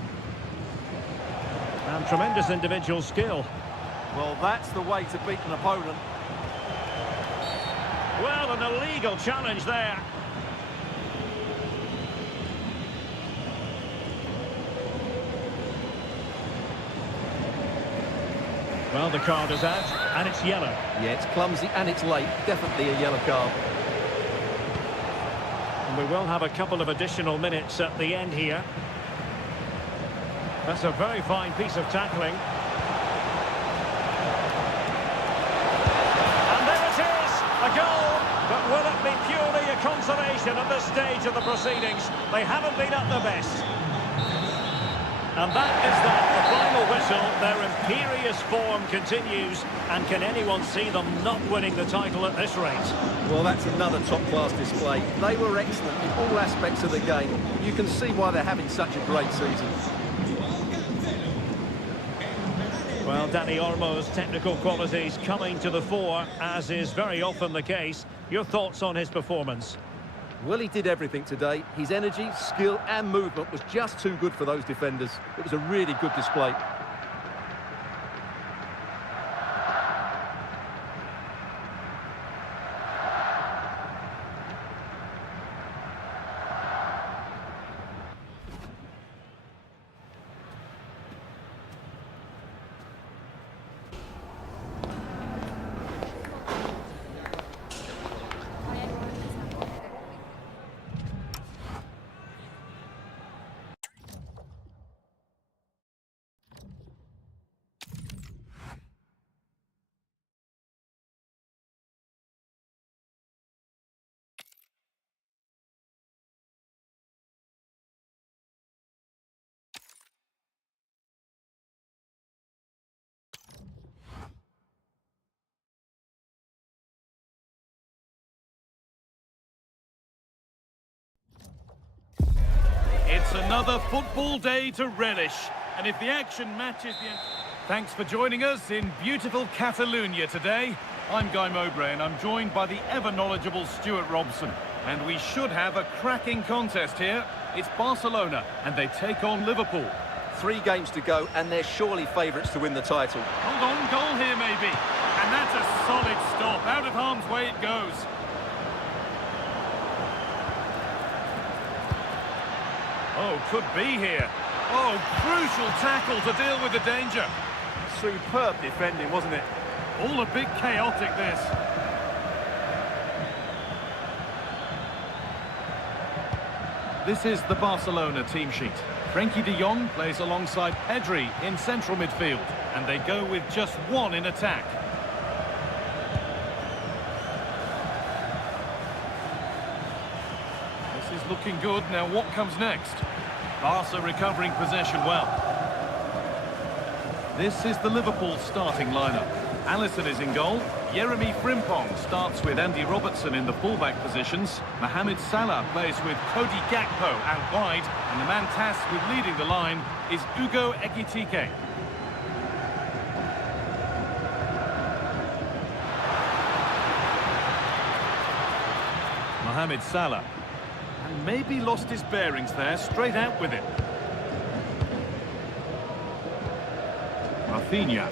And tremendous individual skill. Well, that's the way to beat an opponent. Well, an illegal challenge there. Well, the card is out, and it's yellow. Yeah, it's clumsy and it's late. Definitely a yellow card. And we will have a couple of additional minutes at the end here. That's a very fine piece of tackling. And there it is, a goal. But will it be purely a consolation at this stage of the proceedings? They haven't been at their best. And that is that. The final whistle. Their imperious form continues. And can anyone see them not winning the title at this rate? Well, that's another top-class display. They were excellent in all aspects of the game. You can see why they're having such a great season. Well, Danny Olmo's technical qualities coming to the fore, as is very often the case. Your thoughts on his performance? Well, he did everything today. His energy, skill and movement was just too good for those defenders. It was a really good display. It's another football day to relish, and if the action matches the... Thanks for joining us in beautiful Catalonia today. I'm Guy Mowbray, and I'm joined by the ever-knowledgeable Stuart Robson. And we should have a cracking contest here. It's Barcelona, and they take on Liverpool. 3 games to go, and they're surely favourites to win the title. Hold on, goal here maybe. And that's a solid stop. Out of harm's way it goes. Oh, could be here. Oh, crucial tackle to deal with the danger. Superb defending, wasn't it? All a bit chaotic, this. This is the Barcelona team sheet. Frenkie de Jong plays alongside Pedri in central midfield, and they go with just one in attack. This is looking good. Now what comes next? Barca recovering possession well. This is the Liverpool starting lineup. Alisson is in goal. Jeremy Frimpong starts with Andy Robertson in the fullback positions. Mohamed Salah plays with Cody Gakpo out wide. And the man tasked with leading the line is Hugo Ekitike. Mohamed Salah. And maybe lost his bearings there, straight out with it. Rafinha.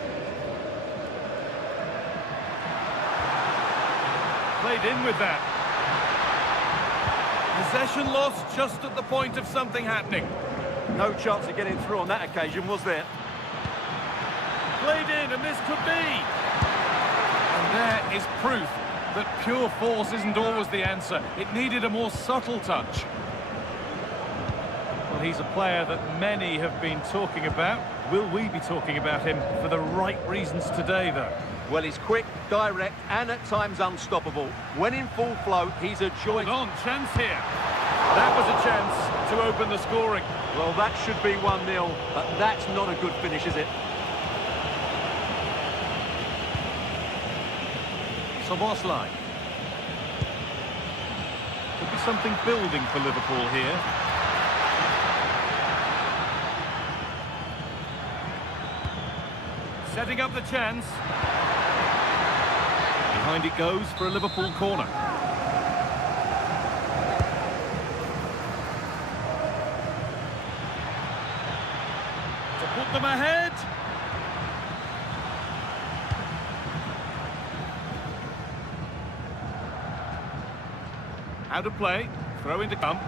Played in with that. Possession lost just at the point of something happening. No chance of getting through on that occasion, was there? Played in, and this could be. And there is proof that pure force isn't always the answer. It needed a more subtle touch. Well, he's a player that many have been talking about. Will we be talking about him for the right reasons today, though? Well, he's quick, direct, and at times unstoppable. When in full flow, he's a joy. Hold on, chance here. That was a chance to open the scoring. Well, that should be 1-0, but that's not a good finish, is it? Szoboszlai. Could be something building for Liverpool here. Setting up the chance. Behind it goes for a Liverpool corner. To put them ahead. Out of play, throw in to come.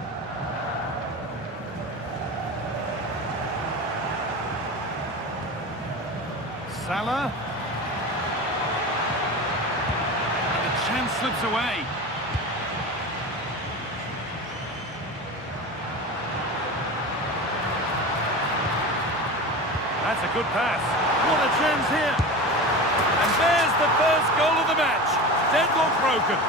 Salah. And the chance slips away. That's a good pass. What a chance here. And there's the first goal of the match. Deadlock broken.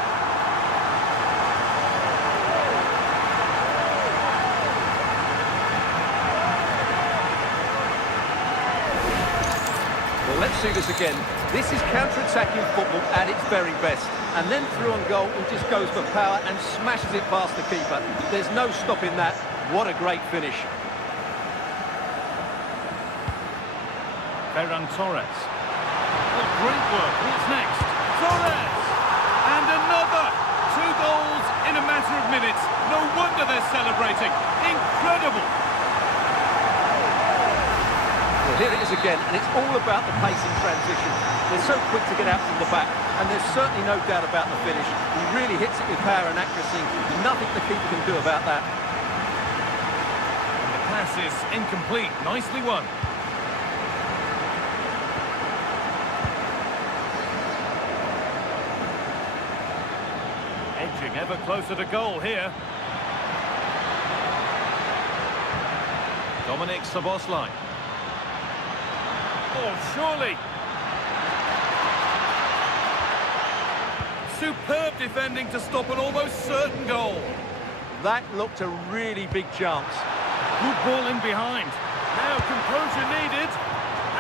don't see this again. This is counter-attacking football at its very best. And then through on goal, he just goes for power and smashes it past the keeper. There's no stopping that. What a great finish. Ferran Torres. Oh, great work. What's next? Torres! And another! 2 goals in a matter of minutes. No wonder they're celebrating. Incredible! Well, here it is again, and it's all about the pace in transition. They're so quick to get out from the back, and there's certainly no doubt about the finish. He really hits it with power and accuracy. Nothing the keeper can do about that. The pass is incomplete. Nicely won. Edging ever closer to goal here. Dominic Szoboszlai. Oh, surely. Superb defending to stop an almost certain goal. That looked a really big chance. Good ball in behind. Now composure needed.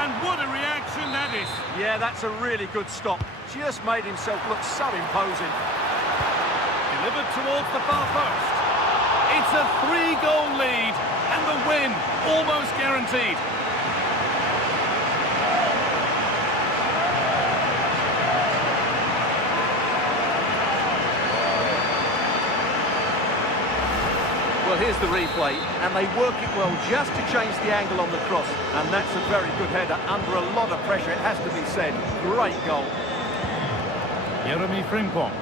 And what a reaction that is. Yeah, that's a really good stop. Just made himself look so imposing. Delivered towards the far post. It's a 3-goal lead. And the win almost guaranteed. Well, here's the replay, and they work it well just to change the angle on the cross. And that's a very good header under a lot of pressure, it has to be said. Great goal. Jeremy Frimpong.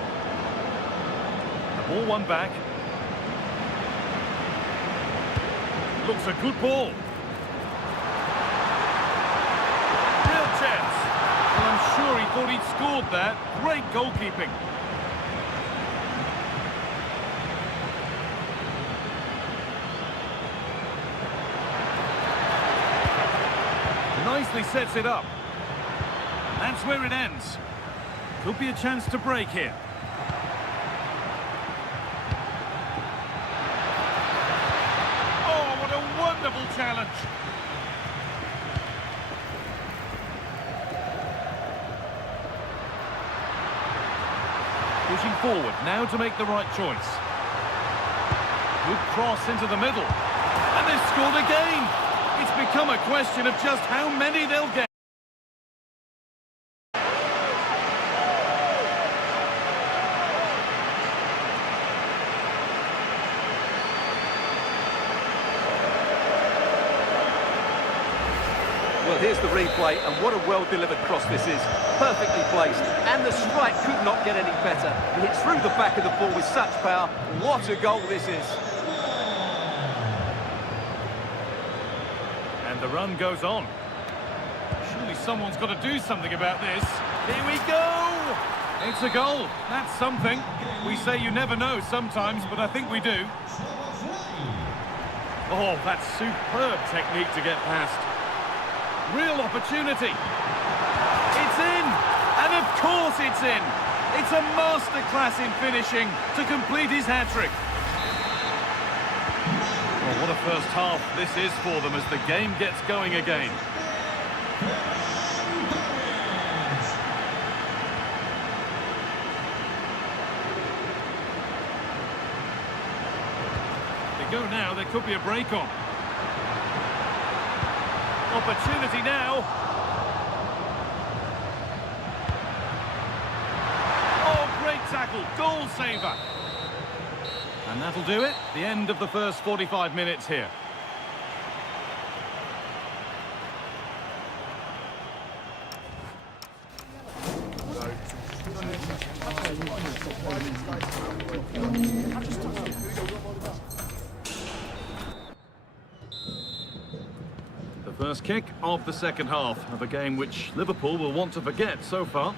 The ball won back. Looks a good ball. Real chance. Well, I'm sure he thought he'd scored that. Great goalkeeping. Nicely sets it up. That's where it ends. Could be a chance to break here. Oh, what a wonderful challenge. Pushing forward, now to make the right choice. Good cross into the middle. And they've scored again. It's become a question of just how many they'll get. Well, here's the replay, and what a well-delivered cross this is. Perfectly placed, and the strike could not get any better. He hits through the back of the ball with such power. What a goal this is. And the run goes on. Surely someone's got to do something about this. Here we go! It's a goal. That's something. We say you never know sometimes, but I think we do. Oh, that's superb technique to get past. Real opportunity. It's in! And of course it's in! It's a masterclass in finishing to complete his hat-trick. Well, what a first half this is for them as the game gets going again. They go now, there could be a break on. Opportunity now. Oh, great tackle, goal saver. And that'll do it. The end of the first 45 minutes here. The first kick of the second half of a game which Liverpool will want to forget so far.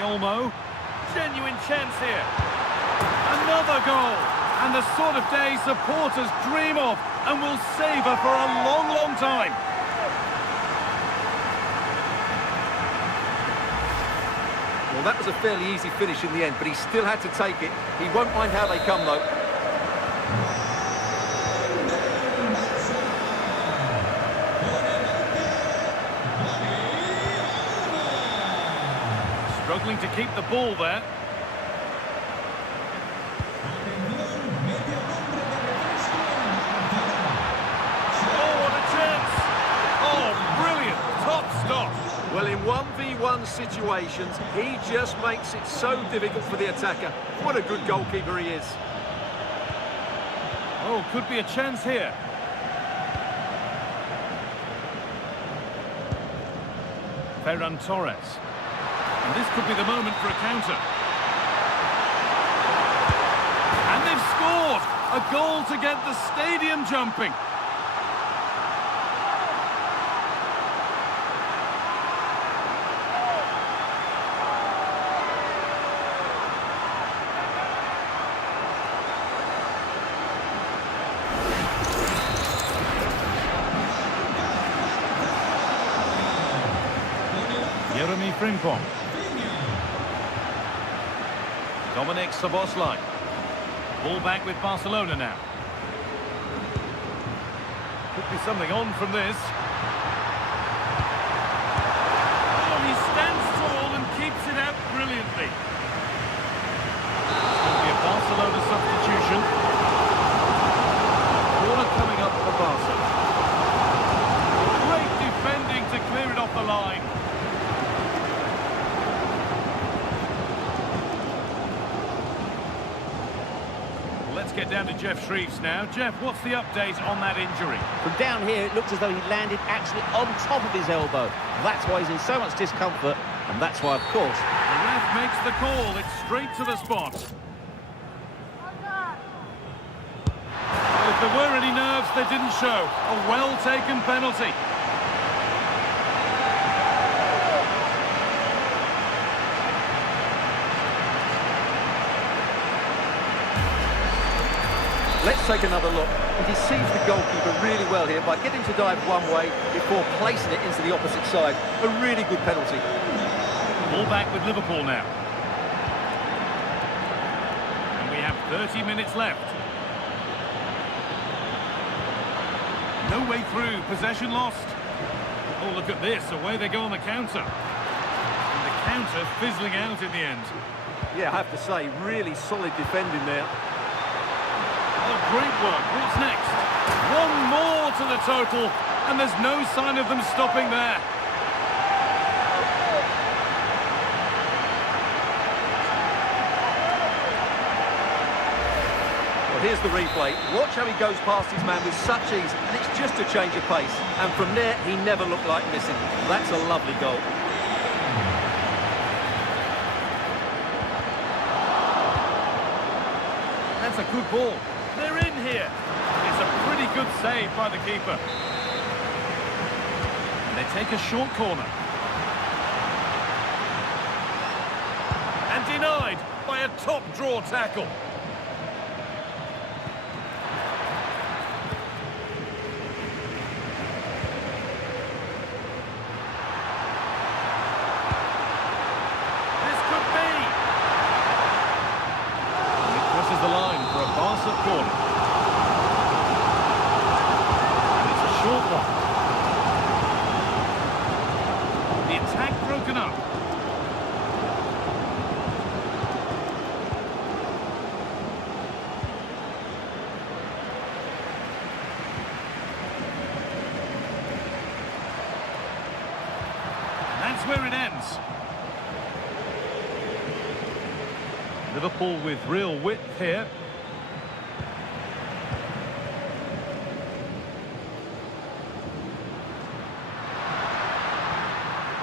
Olmo, genuine chance here. Another goal, and the sort of day supporters dream of and will savour for a long, long time. Well, Well, that was a fairly easy finish in the end, but he still had to take it. He won't mind how they come, though. Struggling to keep the ball there. Oh, what a chance! Oh, brilliant! Top stop! Well, in 1v1 situations, he just makes it so difficult for the attacker. What a good goalkeeper he is. Oh, could be a chance here. Ferran Torres. And this could be the moment for a counter. And they've scored! A goal to get the stadium jumping. Jeremy Frimpong. Dominic Szoboszlai. Ball back with Barcelona now. Could be something on from this. Oh, he stands tall and keeps it out brilliantly. This could be a Barcelona substitution. Corner coming up for Barca. Great defending to clear it off the line. Let's get down to Jeff Shreves now. Jeff, what's the update on that injury? From down here, it looks as though he landed actually on top of his elbow. That's why he's in so much discomfort, and that's why, of course... The ref makes the call. It's straight to the spot. Well, if there were any nerves, they didn't show. A well-taken penalty. Let's take another look. He deceives the goalkeeper really well here by getting to dive one way before placing it into the opposite side. A really good penalty. Ball back with Liverpool now. And we have 30 minutes left. No way through. Possession lost. Oh, look at this. Away they go on the counter. And the counter fizzling out in the end. Yeah, I have to say, really solid defending there. Oh, great work. What's next? One more to the total, and there's no sign of them stopping there. Well, here's the replay. Watch how he goes past his man with such ease, and it's just a change of pace. And from there, he never looked like missing. That's a lovely goal. That's a good ball. They're in here. It's a pretty good save by the keeper. And they take a short corner. And denied by a top draw tackle. This could be. And it crosses the line for a Barca corner. And it's a short one. The attack broken up. And that's where it ends. Liverpool with real width here.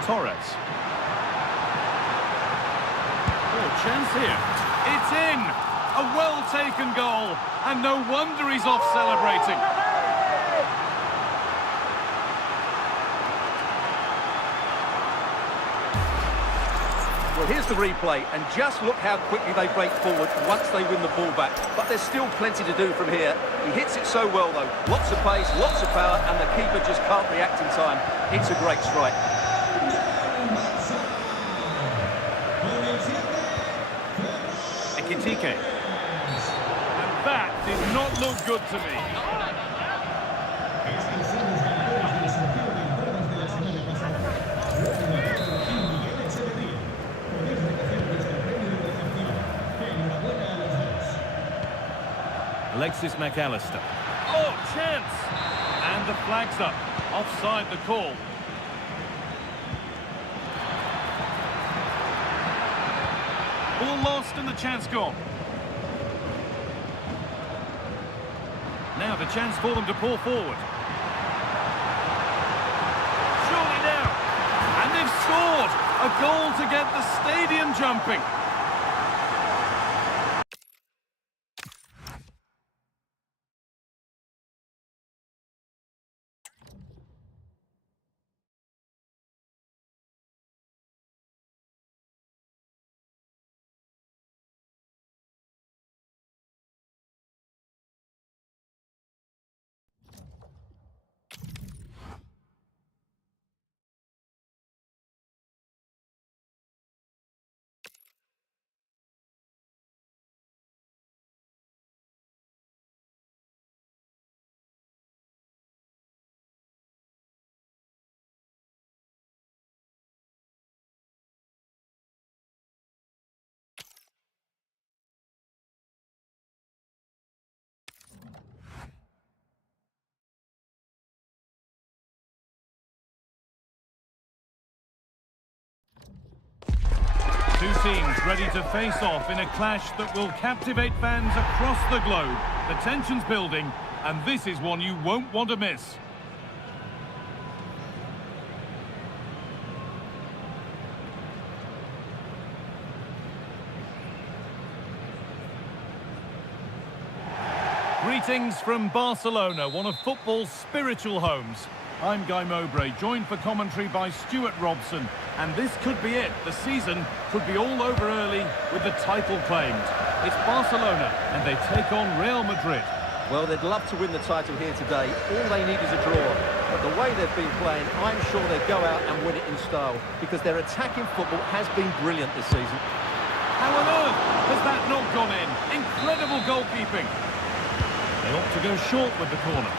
Torres. Oh, chance here. It's in! A well-taken goal, and no wonder he's off celebrating. Well, here's the replay, and just look how quickly they break forward once they win the ball back. But there's still plenty to do from here. He hits it so well, though. Lots of pace, lots of power, and the keeper just can't react in time. It's a great strike. Eafc. And that did not look good to me. Alexis McAllister. Oh, chance! And the flag's up. Offside the call. Ball lost and the chance gone. Now the chance for them to pull forward. Surely now. And they've scored! A goal to get the stadium jumping. Two teams ready to face off in a clash that will captivate fans across the globe. The tension's building, and this is one you won't want to miss. Greetings from Barcelona, one of football's spiritual homes. I'm Guy Mowbray, joined for commentary by Stuart Robson. And this could be it. The season could be all over early with the title claimed. It's Barcelona, and they take on Real Madrid. Well, they'd love to win the title here today. All they need is a draw. But the way they've been playing, I'm sure they'll go out and win it in style, because their attacking football has been brilliant this season. How on earth has that not gone in? Incredible goalkeeping. They ought to go short with the corner.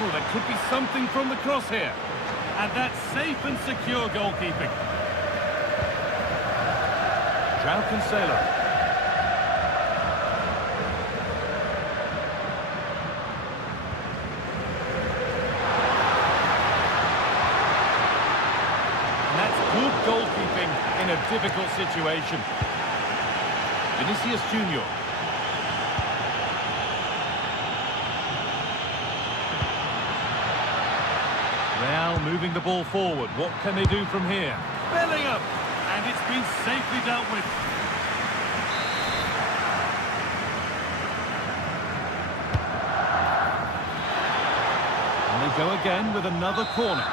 Oh, there could be something from the cross here. And that's safe and secure goalkeeping. João Cancelo. And that's good goalkeeping in a difficult situation. Vinicius Junior. Real moving the ball forward. What can they do from here? Bellingham! And it's been safely dealt with. And they go again with another corner.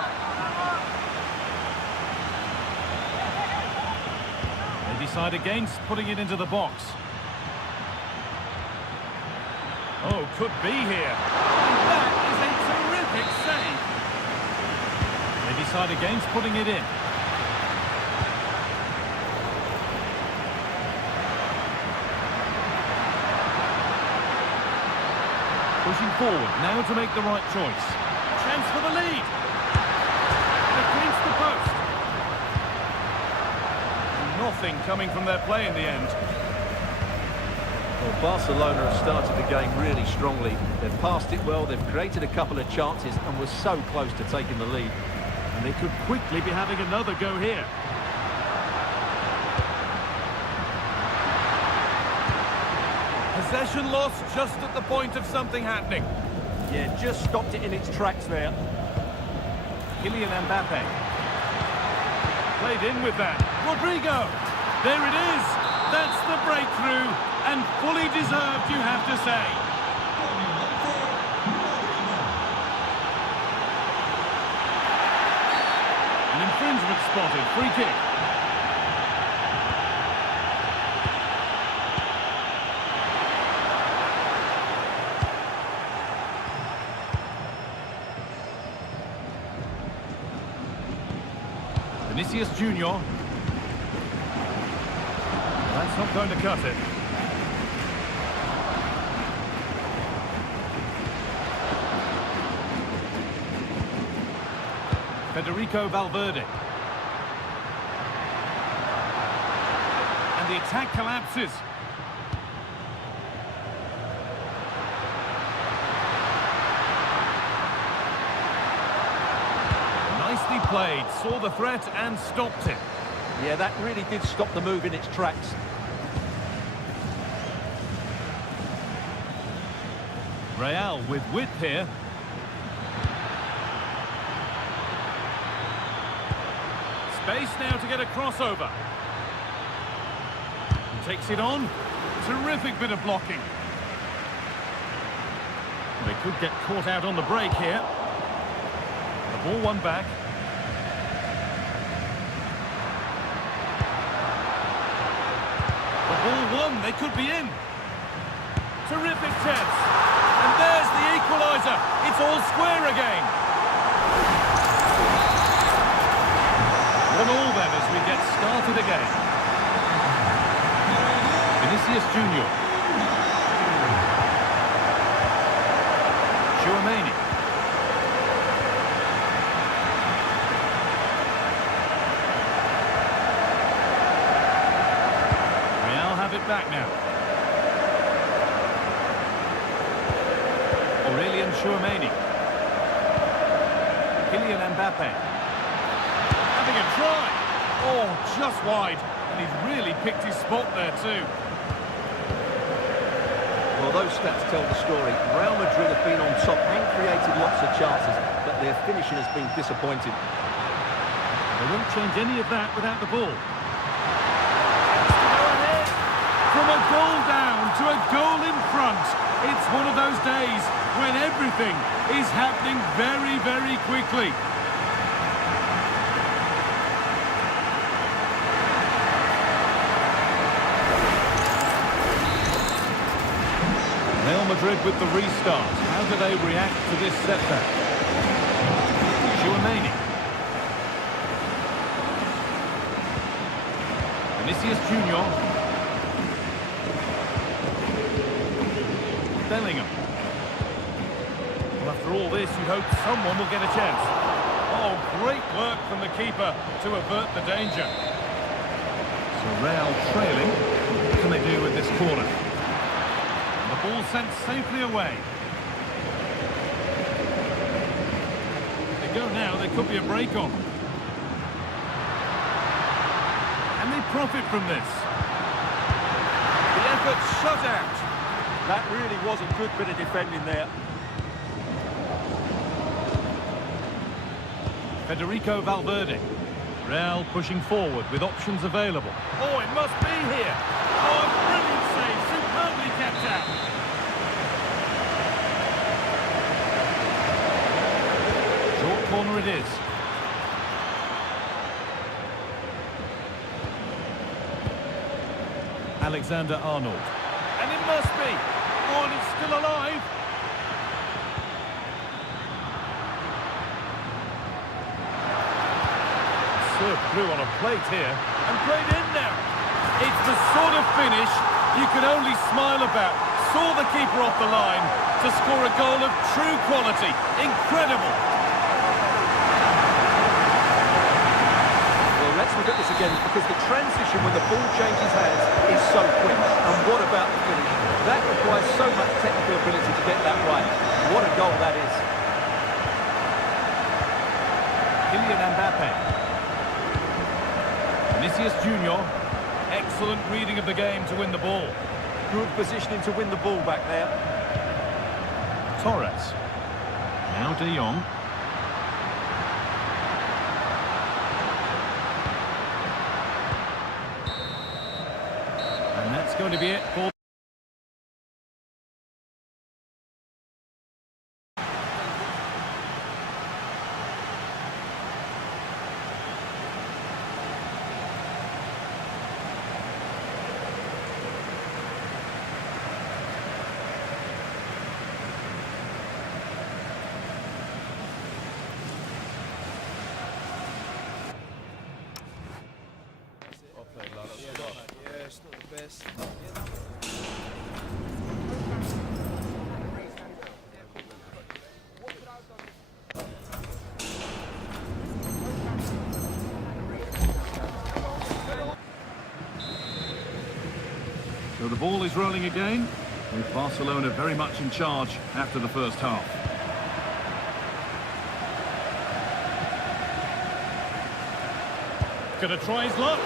They decide against putting it into the box. Oh, could be here. And that is a terrific save. They decide against putting it in. Pushing forward, now to make the right choice. Chance for the lead. Against the post. Nothing coming from their play in the end. Well, Barcelona have started the game really strongly. They've passed it well, they've created a couple of chances and were so close to taking the lead. And they could quickly be having another go here. Possession lost just at the point of something happening. Yeah, just stopped it in its tracks there. Kylian Mbappe. Played in with that. Rodrigo. There it is. That's the breakthrough. And fully deserved, you have to say. An infringement spotted. Free kick. Vinicius Junior. That's not going to cut it. Federico Valverde. And the attack collapses. Nicely played, saw the threat and stopped it. Yeah, that really did stop the move in its tracks. Real with width here. Space now to get a crossover. Takes it on. Terrific bit of blocking. They could get caught out on the break here. The ball won back. The ball won. They could be in. Terrific chance. And there's the equaliser. It's all square again. 1-1 then as we get started again. Vinicius Junior. Tchouaméni. Real have it back now. Tchouaméni. Kylian Mbappe. Having a try. Oh, just wide. And he's really picked his spot there too. Well, those stats tell the story. Real Madrid have been on top and created lots of chances, but their finishing has been disappointing. They won't change any of that without the ball. From a goal down to a goal in front. It's one of those days when everything is happening very, very quickly. Real Madrid with the restart. How do they react to this setback? Tchouaméni. Vinicius Junior. Bellingham. Well, after all this, you hope someone will get a chance. Oh, great work from the keeper to avert the danger. So Real trailing. What can they do with this corner? And the ball sent safely away. If they go now, there could be a break on. And they profit from this. The effort shut out. That really was a good bit of defending there. Federico Valverde. Real pushing forward with options available. Oh, it must be here. Oh, a brilliant save. Superbly kept out. Short corner it is. Alexander-Arnold. And it must be. Oh, and it's still alive. Served through on a plate here. And played in now. It's the sort of finish you can only smile about. Saw the keeper off the line to score a goal of true quality. Incredible. Well, let's look at this again, because the transition when the ball changes hands is so quick. And what about the finish? That requires so much technical ability to get that right. What a goal that is. Kylian Mbappe. Vinicius Junior. Excellent reading of the game to win the ball. Good positioning to win the ball back there. Torres. Now De Jong. And that's going to be it for... Yeah, it's not the best. So the ball is rolling again, with Barcelona very much in charge after the first half. Gonna try his luck.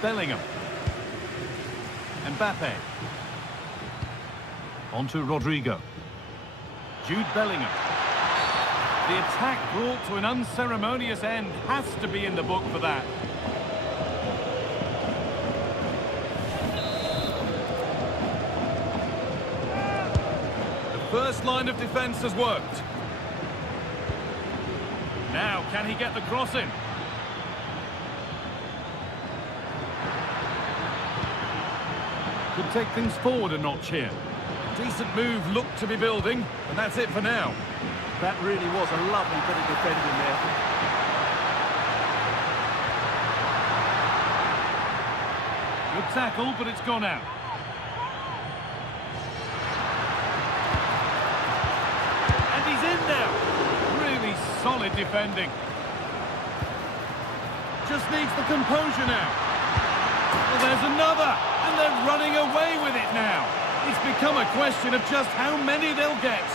Bellingham. Mbappe. On to Rodrigo. Jude Bellingham. The attack brought to an unceremonious end has to be in the book for that. The first line of defence has worked. Now, can he get the cross in? Could take things forward a notch here. Decent move looked to be building, and that's it for now. That really was a lovely bit of defending there. Good tackle, but it's gone out. And he's in now. Really solid defending. Just needs the composure now. Well, there's another, and they're running away with it now. It's become a question of just how many they'll get.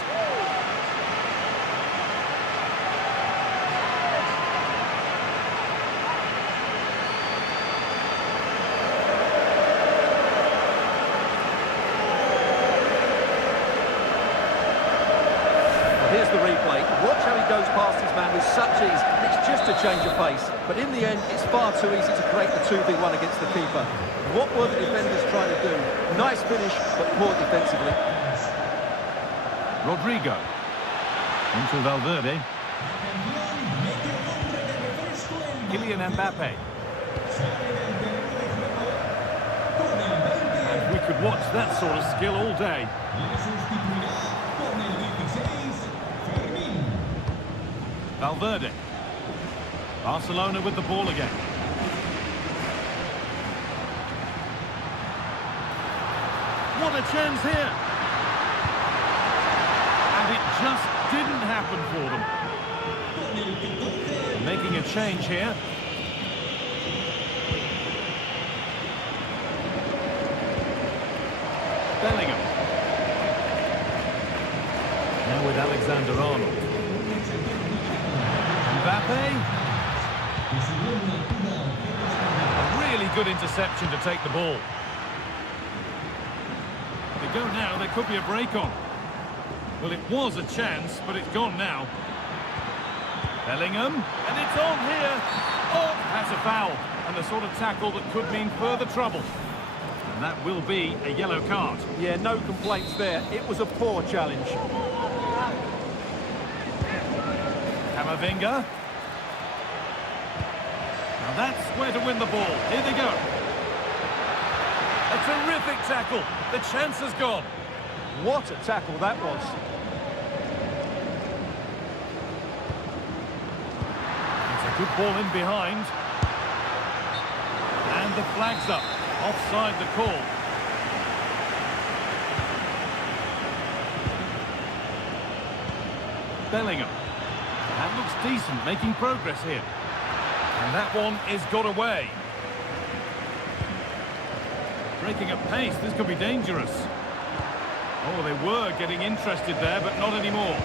Here's the replay. Watch how he goes past his man with such ease. It's just a change of pace. But in the end, it's far too easy to create the 2v1 against the keeper. What were the defenders trying to do? Nice finish, but poor defensively. Rodrigo. Into Valverde. Kylian Mbappe. And we could watch that sort of skill all day. Valverde. Barcelona with the ball again. What a chance here! And it just didn't happen for them. Making a change here. Bellingham. Now with Alexander-Arnold. Mbappe. A really good interception to take the ball. They go now, there could be a break on. Well, it was a chance, but it's gone now. Bellingham, and it's on here. Oh, that's a foul, and the sort of tackle that could mean further trouble. And that will be a yellow card. Yeah, no complaints there. It was a poor challenge. Camavinga. Now that's where to win the ball. Here they go. A terrific tackle. The chance has gone. What a tackle that was. It's a good ball in behind. And the flag's up. Offside the call. Bellingham. That looks decent, making progress here. And that one is got away. Breaking at pace, this could be dangerous. Oh, they were getting interested there, but not anymore.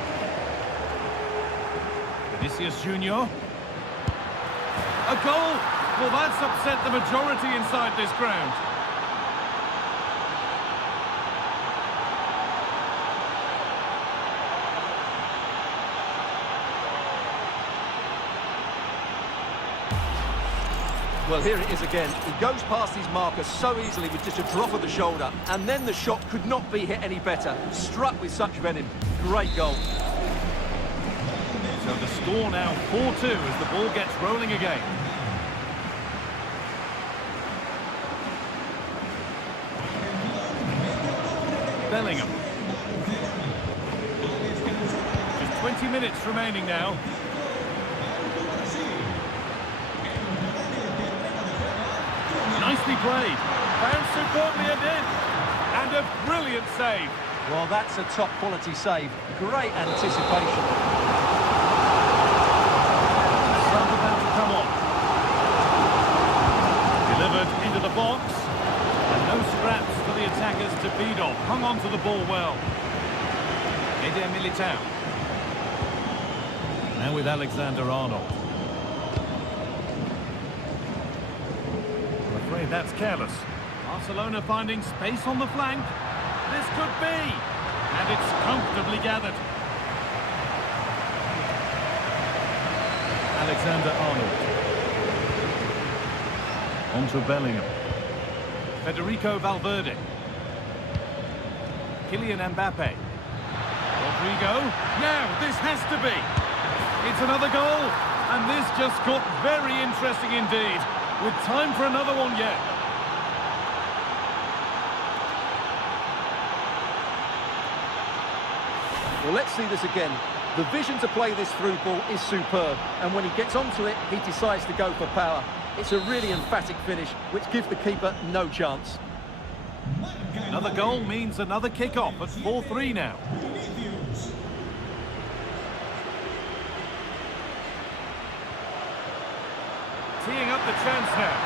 Vinicius Junior. A goal! Well, that's upset the majority inside this ground. Well, here it is again. He goes past his marker so easily with just a drop of the shoulder, and then the shot could not be hit any better. Struck with such venom. Great goal. So the score now 4-2 as the ball gets rolling again. Bellingham. Just 20 minutes remaining now. Nicely played. Found superbly and in. And a brilliant save. Well, that's a top quality save. Great anticipation. Some about the ball well. Eder Militao. Now with Alexander-Arnold. I'm afraid that's careless. Barcelona finding space on the flank. This could be. And it's comfortably gathered. Alexander-Arnold. On to Bellingham. Federico Valverde. Kylian Mbappe. Rodrigo. Now, this has to be. It's another goal. And this just got very interesting indeed. With time for another one yet. Well, let's see this again. The vision to play this through ball is superb, and when he gets onto it, he decides to go for power. It's a really emphatic finish, which gives the keeper no chance. Another goal means another kick-off at 4-3 now. Teeing up the chance now.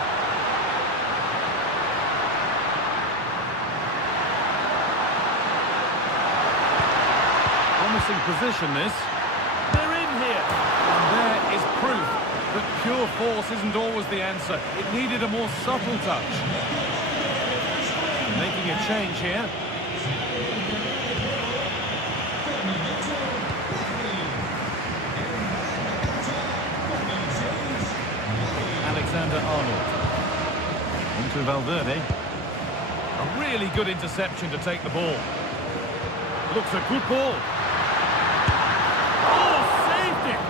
Promising position this. They're in here. And there is proof that pure force isn't always the answer. It needed a more subtle touch. Making a change here. Alexander-Arnold. Into Valverde. A really good interception to take the ball. Looks a good ball. Oh, saved it!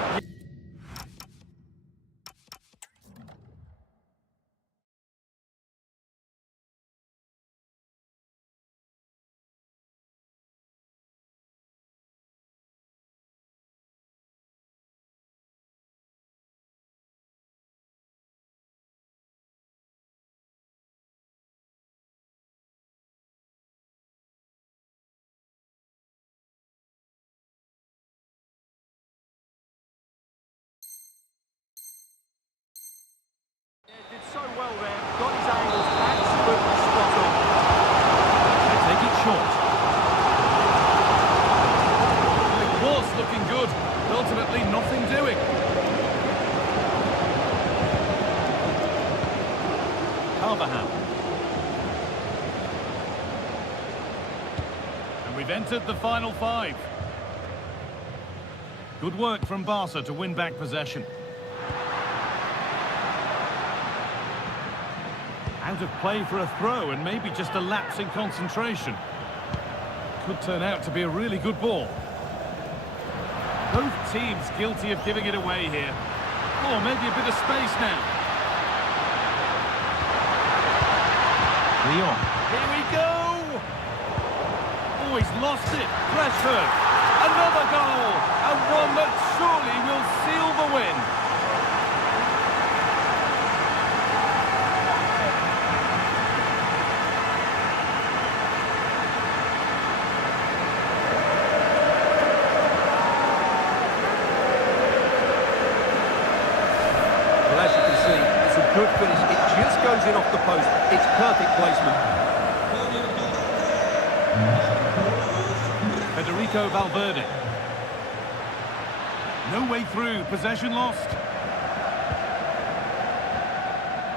Did so well there, got his angles absolutely spot on. They take it short. It was looking good, but ultimately nothing doing. Carvajal. And we've entered the final 5. Good work from Barca to win back possession. Out of play for a throw and maybe just a lapse in concentration. Could turn out to be a really good ball. Both teams guilty of giving it away here. Oh, maybe a bit of space now. Leon. Here we go! Oh, he's lost it. Rashford. Another goal! And one that surely will seal the win. As you can see, it's a good finish. It just goes in off the post. It's perfect placement. Federico Valverde. No way through. Possession lost.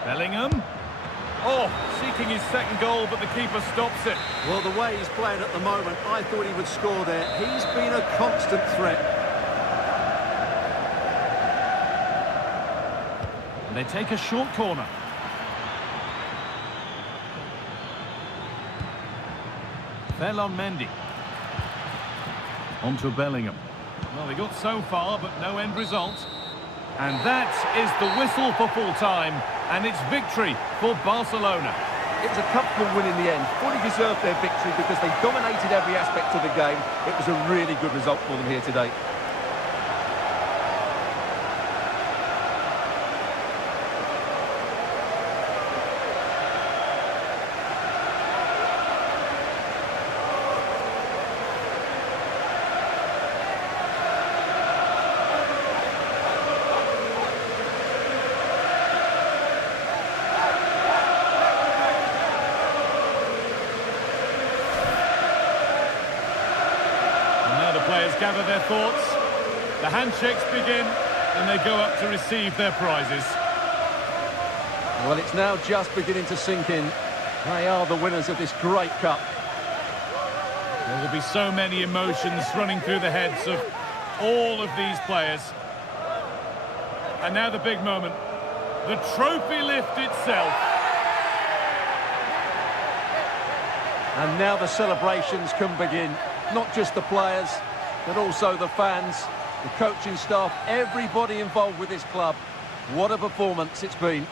Bellingham. Oh, seeking his second goal, but the keeper stops it. Well, the way he's playing at the moment, I thought he would score there. He's been a constant threat. And they take a short corner. Ferland Mendy. On to Bellingham. Well, they got so far, but no end result. And that is the whistle for full time, and it's victory for Barcelona. It was a comfortable win in the end. Fully deserved their victory because they dominated every aspect of the game. It was a really good result for them here today. gather their thoughts. The handshakes begin, and they go up to receive their prizes. Well, it's now just beginning to sink in. They are the winners of this great cup. There will be so many emotions running through the heads of all of these players. And now the big moment. The trophy lift itself. And now the celebrations can begin. Not just the players, but also the fans, the coaching staff, everybody involved with this club. What a performance it's been.